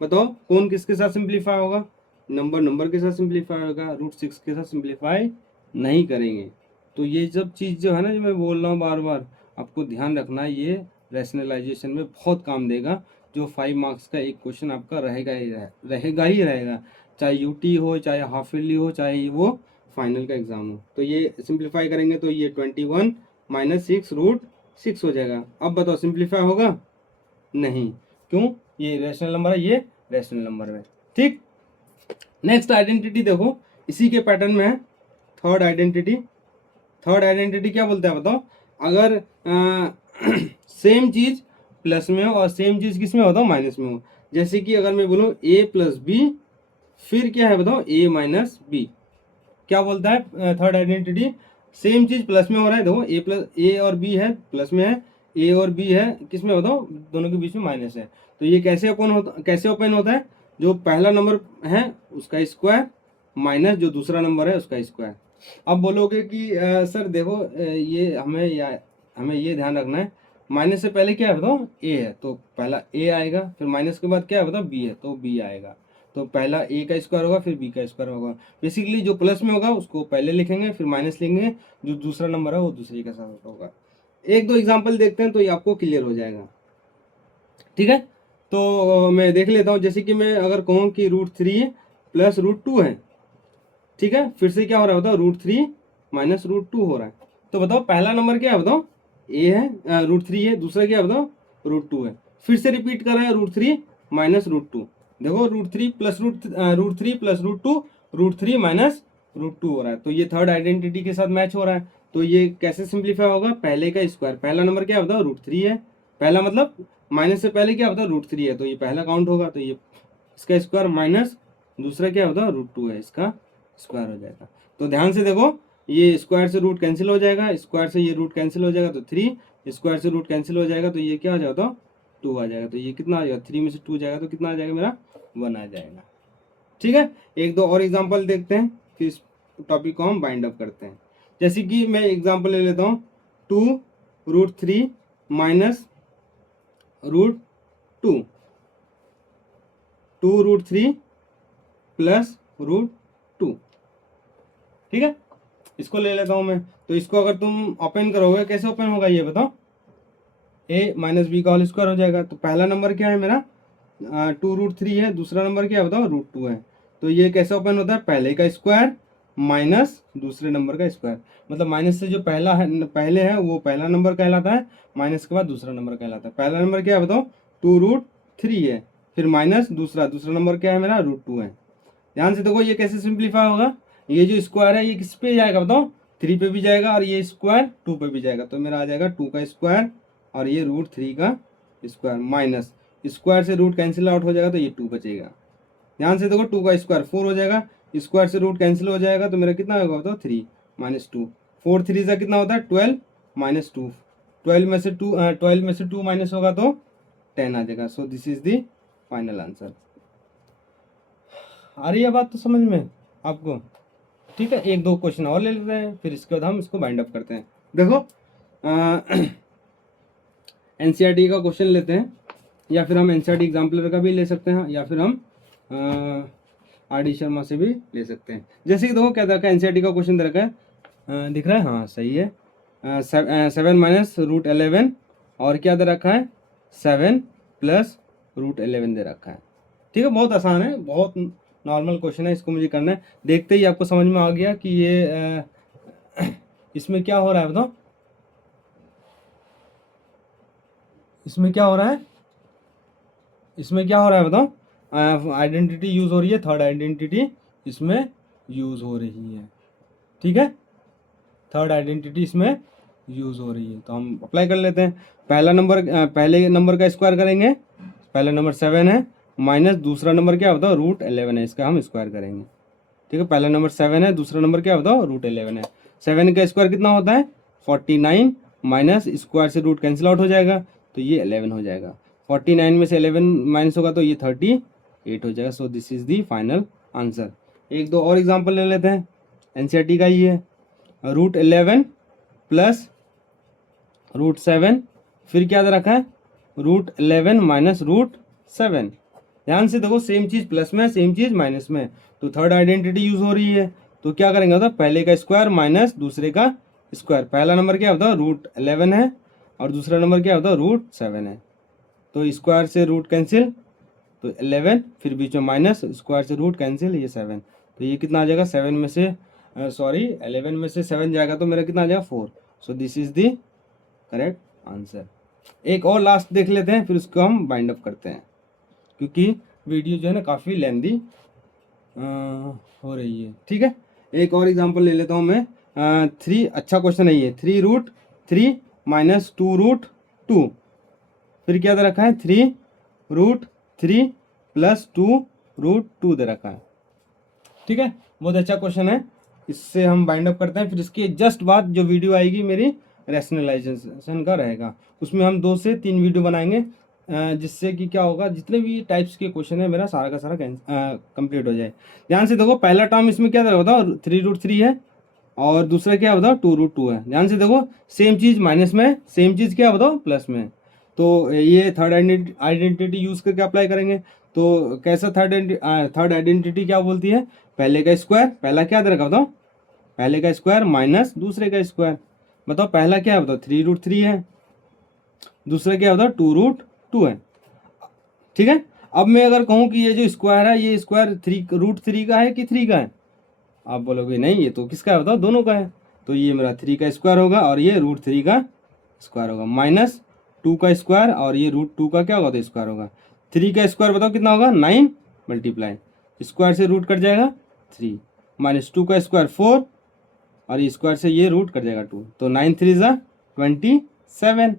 बताओ कौन किसके साथ सिंप्लीफाई होगा, नंबर के साथ सिंप्लीफाई होगा, √6 के साथ सिंप्लीफाई नहीं करेंगे। तो ये सब चीज़ जो है ना, जो मैं बोल रहा हूँ बार बार, आपको ध्यान रखना है, ये रैशनलाइजेशन में बहुत काम देगा। जो 5 मार्क्स का एक क्वेश्चन आपका रहेगा, चाहे यूटी हो, चाहे हाफ ईयरली हो, चाहे वो फाइनल का एग्जाम हो। तो ये सिंप्लीफाई करेंगे तो ये 21 माइनस 6 √6 हो जाएगा। अब बताओ सिंप्लीफाई होगा नहीं, क्यों, ये रैशनल नंबर है, ये रैशनल नंबर है। ठीक, नेक्स्ट आइडेंटिटी देखो, इसी के पैटर्न में है थर्ड आइडेंटिटी। थर्ड आइडेंटिटी क्या बोलता है बताओ, अगर सेम चीज प्लस में हो और सेम चीज किस में हो, बताओ माइनस में हो। जैसे कि अगर मैं बोलूँ a प्लस बी, फिर क्या है बताओ a माइनस बी, क्या बोलता है थर्ड आइडेंटिटी, सेम चीज प्लस में हो रहा है, देखो a और b है प्लस में है, a और b है किस में बताओ, दोनों के बीच में माइनस है। तो ये कैसे ओपन होता है, जो पहला नंबर है उसका स्क्वायर माइनस जो दूसरा नंबर है उसका स्क्वायर। अब बोलोगे कि सर देखो ये हमें ये ध्यान रखना है, माइनस से पहले क्या है बताओ, a है तो पहला a आएगा, फिर माइनस के बाद क्या है बताओ, b है तो b आएगा। तो पहला a का स्क्वायर होगा फिर b का स्क्वायर होगा। बेसिकली जो प्लस में होगा उसको पहले लिखेंगे, फिर माइनस लिखेंगे, जो दूसरा नंबर है वो दूसरे के साथ होगा। एक दो एग्जाम्पल देखते हैं तो ये आपको क्लियर हो जाएगा। ठीक है, तो मैं देख लेता हूँ। जैसे कि मैं अगर कहूँ कि √3 प्लस √2 है, ठीक है, फिर से क्या हो रहा है बताओ, √3 माइनस √2 हो रहा है। तो बताओ पहला नंबर क्या है बताओ, a है, √3 है, दूसरा क्या है बताओ, √2 है। फिर से रिपीट कर रहा है √3 माइनस √2। देखो √3 प्लस √2 √3 माइनस √2 हो रहा है, तो ये थर्ड आइडेंटिटी के साथ मैच हो रहा है। तो ये कैसे सिंप्लीफाई होगा, पहले का स्क्वायर, पहला नंबर क्या है बताओ, √3 है, पहला मतलब माइनस से पहले क्या बताओ, √3 है, तो ये पहला काउंट होगा, तो ये इसका स्क्वायर माइनस दूसरा क्या बताओ, √2 है, इसका स्क्वायर हो जाएगा। तो ध्यान से देखो, ये स्क्वायर से रूट कैंसिल हो जाएगा, स्क्वायर से ये रूट कैंसिल हो जाएगा तो 3, स्क्वायर से रूट कैंसिल हो जाएगा तो ये क्या हो जाएगा, 2 आ जाएगा। तो ये कितना आ जाएगा, 3 में से 2 जाएगा तो कितना आ जाएगा मेरा, 1 आ जाएगा। ठीक है, एक दो और एग्जाम्पल देखते हैं, फिर इस टॉपिक को हम बाइंड अप करते हैं। जैसे कि मैं एग्जाम्पल ले लेता हूँ, 2√3 माइनस √2, 2√3 प्लस √2। ठीक है, इसको ले लेता हूं मैं। तो इसको अगर तुम ओपन करोगे, कैसे ओपन होगा ये बताओ, a माइनस बी का होल स्क्वायर हो जाएगा। तो पहला नंबर क्या है मेरा, 2√3 है, दूसरा नंबर क्या है बताओ, √2 है। तो ये कैसे ओपन होता है, पहले का स्क्वायर माइनस दूसरे नंबर का स्क्वायर, मतलब माइनस से जो पहले है वो पहला नंबर कहलाता है, माइनस के बाद दूसरा नंबर कहलाता है। पहला नंबर क्या है बताओ, 2√3 है, फिर माइनस दूसरा नंबर क्या है मेरा, √2 है। ध्यान से देखो ये कैसे सिंप्लीफाई होगा, ये जो स्क्वायर है ये किस पे जाएगा बताओ, 3 पे भी जाएगा, और ये स्क्वायर 2 पे भी जाएगा, तो मेरा आ जाएगा 2 का स्क्वायर और ये √3 का स्क्वायर, माइनस स्क्वायर से रूट कैंसिल आउट हो जाएगा तो ये 2 बचेगा। ध्यान से देखो, 2 का स्क्वायर 4 हो जाएगा, स्क्वायर से रूट कैंसिल हो जाएगा तो मेरा कितना होगा बताओ, 3, -2, 4 3 सा कितना होता है 12 -2, 12 में से 2 माइनस होगा तो 10 आ जाएगा। So this is the final answer. आ रही है बात तो समझ में आपको? ठीक है, एक दो क्वेश्चन और ले लेते हैं, फिर इसके बाद हम इसको बाइंड अप करते हैं। देखो एनसीईआरटी का क्वेश्चन लेते हैं, या फिर हम एनसीईआरटी एग्जाम्पलर का भी ले सकते हैं, या फिर हम आर.डी. शर्मा से भी ले सकते हैं। जैसे कि देखो क्या दे रखा है, एनसीईआरटी का क्वेश्चन दे रखा है, दिख रहा है, हाँ सही है, 7 माइनस रूट 11, और क्या दे रखा है 7 प्लस रूट 11 दे रखा है। ठीक है, बहुत आसान है, बहुत नॉर्मल क्वेश्चन है, इसको मुझे करना है। देखते ही आपको समझ में आ गया कि ये इसमें क्या हो रहा है बताओ, इसमें क्या हो रहा है, इसमें क्या हो रहा है बताओ, आइडेंटिटी यूज हो रही है, थर्ड आइडेंटिटी इसमें यूज हो रही है। ठीक है, थर्ड आइडेंटिटी इसमें यूज हो रही है, तो हम अप्लाई कर लेते हैं। पहला नंबर, पहले नंबर का स्क्वायर करेंगे, पहला नंबर 7 है, माइनस दूसरा नंबर क्या बताओ रूट 11 है, इसका हम स्क्वायर करेंगे। ठीक है, पहला नंबर 7 है, दूसरा नंबर क्या बताओ रूट 11 है। 7 का स्क्वायर कितना होता है 49, माइनस स्क्वायर से रूट कैंसिल आउट हो जाएगा, तो ये 11 हो जाएगा। 49 में से 11 माइनस होगा तो ये 38 हो जाएगा। So this is the final answer. एक दो और एग्जाम्पल ले लेते हैं, एनसीईआरटी का ही है। रूट 11 प्लस रूट 7, फिर क्या दे रखा है रूट 11 माइनस रूट 7। ध्यान से देखो, सेम चीज प्लस में, सेम चीज माइनस में, तो थर्ड आइडेंटिटी यूज हो रही है, तो क्या करेंगे होता पहले का स्क्वायर माइनस दूसरे का स्क्वायर। पहला नंबर क्या होता है रूट 11 है, और दूसरा नंबर क्या होता है रूट 7 है, तो स्क्वायर से रूट कैंसिल, तो 11, फिर बीच में माइनस, स्क्वायर से रूट कैंसिल, ये 7, तो ये कितना आ जाएगा 7 में से 11 में से 7 जाएगा तो मेरा कितना आ जाएगा 4। सो this is the correct answer. एक और लास्ट देख लेते हैं, फिर उसको हम बाइंड अप करते हैं, क्योंकि वीडियो जो है ना काफ़ी लेंदी हो रही है। ठीक है, एक और एग्जांपल ले लेता हूँ मैं। 3, अच्छा क्वेश्चन है ये, 3 रूट 3 माइनस 2 रूट 2, फिर क्या दे रखा है 3 रूट 3 प्लस 2 रूट 2 दे रखा है। ठीक है, बहुत अच्छा क्वेश्चन है, इससे हम बाइंड अप करते हैं। फिर इसके जस्ट बाद जो वीडियो आएगी मेरी रैशनलाइजेशन का रहेगा, उसमें हम 2 से 3 वीडियो बनाएंगे, जिससे कि क्या होगा जितने भी टाइप्स के क्वेश्चन है मेरा सारा का सारा कंप्लीट हो जाए। ध्यान से देखो, पहला टर्म इसमें क्या बताओ 3 रूट 3 है, और दूसरा क्या बताओ 2 रूट 2 है। ध्यान से देखो, सेम चीज़ माइनस में, सेम चीज़ क्या बताओ प्लस में, तो ये थर्ड आइडेंटिटी यूज करके अप्लाई करेंगे। तो कैसा थर्ड आइडेंटिटी क्या बोलती है, पहले का स्क्वायर, पहला क्या दे रखा बताओ पहले का स्क्वायर माइनस दूसरे का स्क्वायर। बताओ पहला क्या है बताओ 3 रूट 3 है, दूसरा क्या बताओ 2 रूट 2 है। ठीक है, अब मैं अगर कहूँ कि ये जो स्क्वायर है, ये स्क्वायर 3 रूट 3 का है कि 3 का है, आप बोलोगे नहीं ये तो किसका है बताओ दोनों का है, तो ये मेरा 3 का स्क्वायर होगा, और ये रूट 3 का स्क्वायर होगा, माइनस 2 का स्क्वायर, और ये रूट 2 का क्या होगा तो स्क्वायर होगा। 3 का स्क्वायर बताओ कितना होगा 9 मल्टीप्लाई, स्क्वायर से रूट कट जाएगा 3, माइनस 2 का स्क्वायर 4, और ये स्क्वायर से ये रूट कट जाएगा 2, तो 9 3 ज़ा 27,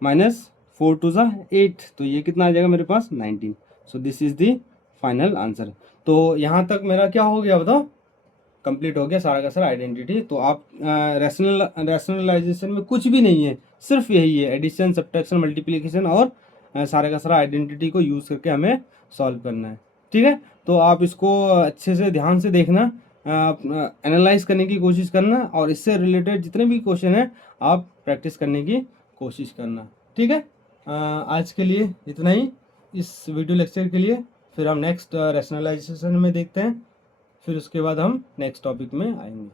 माइनस 4 2 ज़ा 8, तो ये कितना आ जाएगा मेरे पास 19। सो this is the final answer. तो यहाँ तक मेरा क्या हो गया बताओ, कंप्लीट हो गया सारा का सारा आइडेंटिटी। तो आप रैशनलाइजेशन में कुछ भी नहीं है, सिर्फ यही है एडिशन, सब्ट्रैक्शन, मल्टीप्लिकेशन, और सारे का सारा आइडेंटिटी को यूज़ करके हमें सॉल्व करना है। ठीक है, तो आप इसको अच्छे से ध्यान से देखना, एनालाइज करने की कोशिश करना, और इससे रिलेटेड जितने भी क्वेश्चन हैं आप प्रैक्टिस करने की कोशिश करना। ठीक है, आज के लिए इतना ही इस वीडियो लेक्चर के लिए, फिर हम नेक्स्ट रैशनलाइजेशन में देखते हैं, फिर उसके बाद हम नेक्स्ट टॉपिक में आएंगे।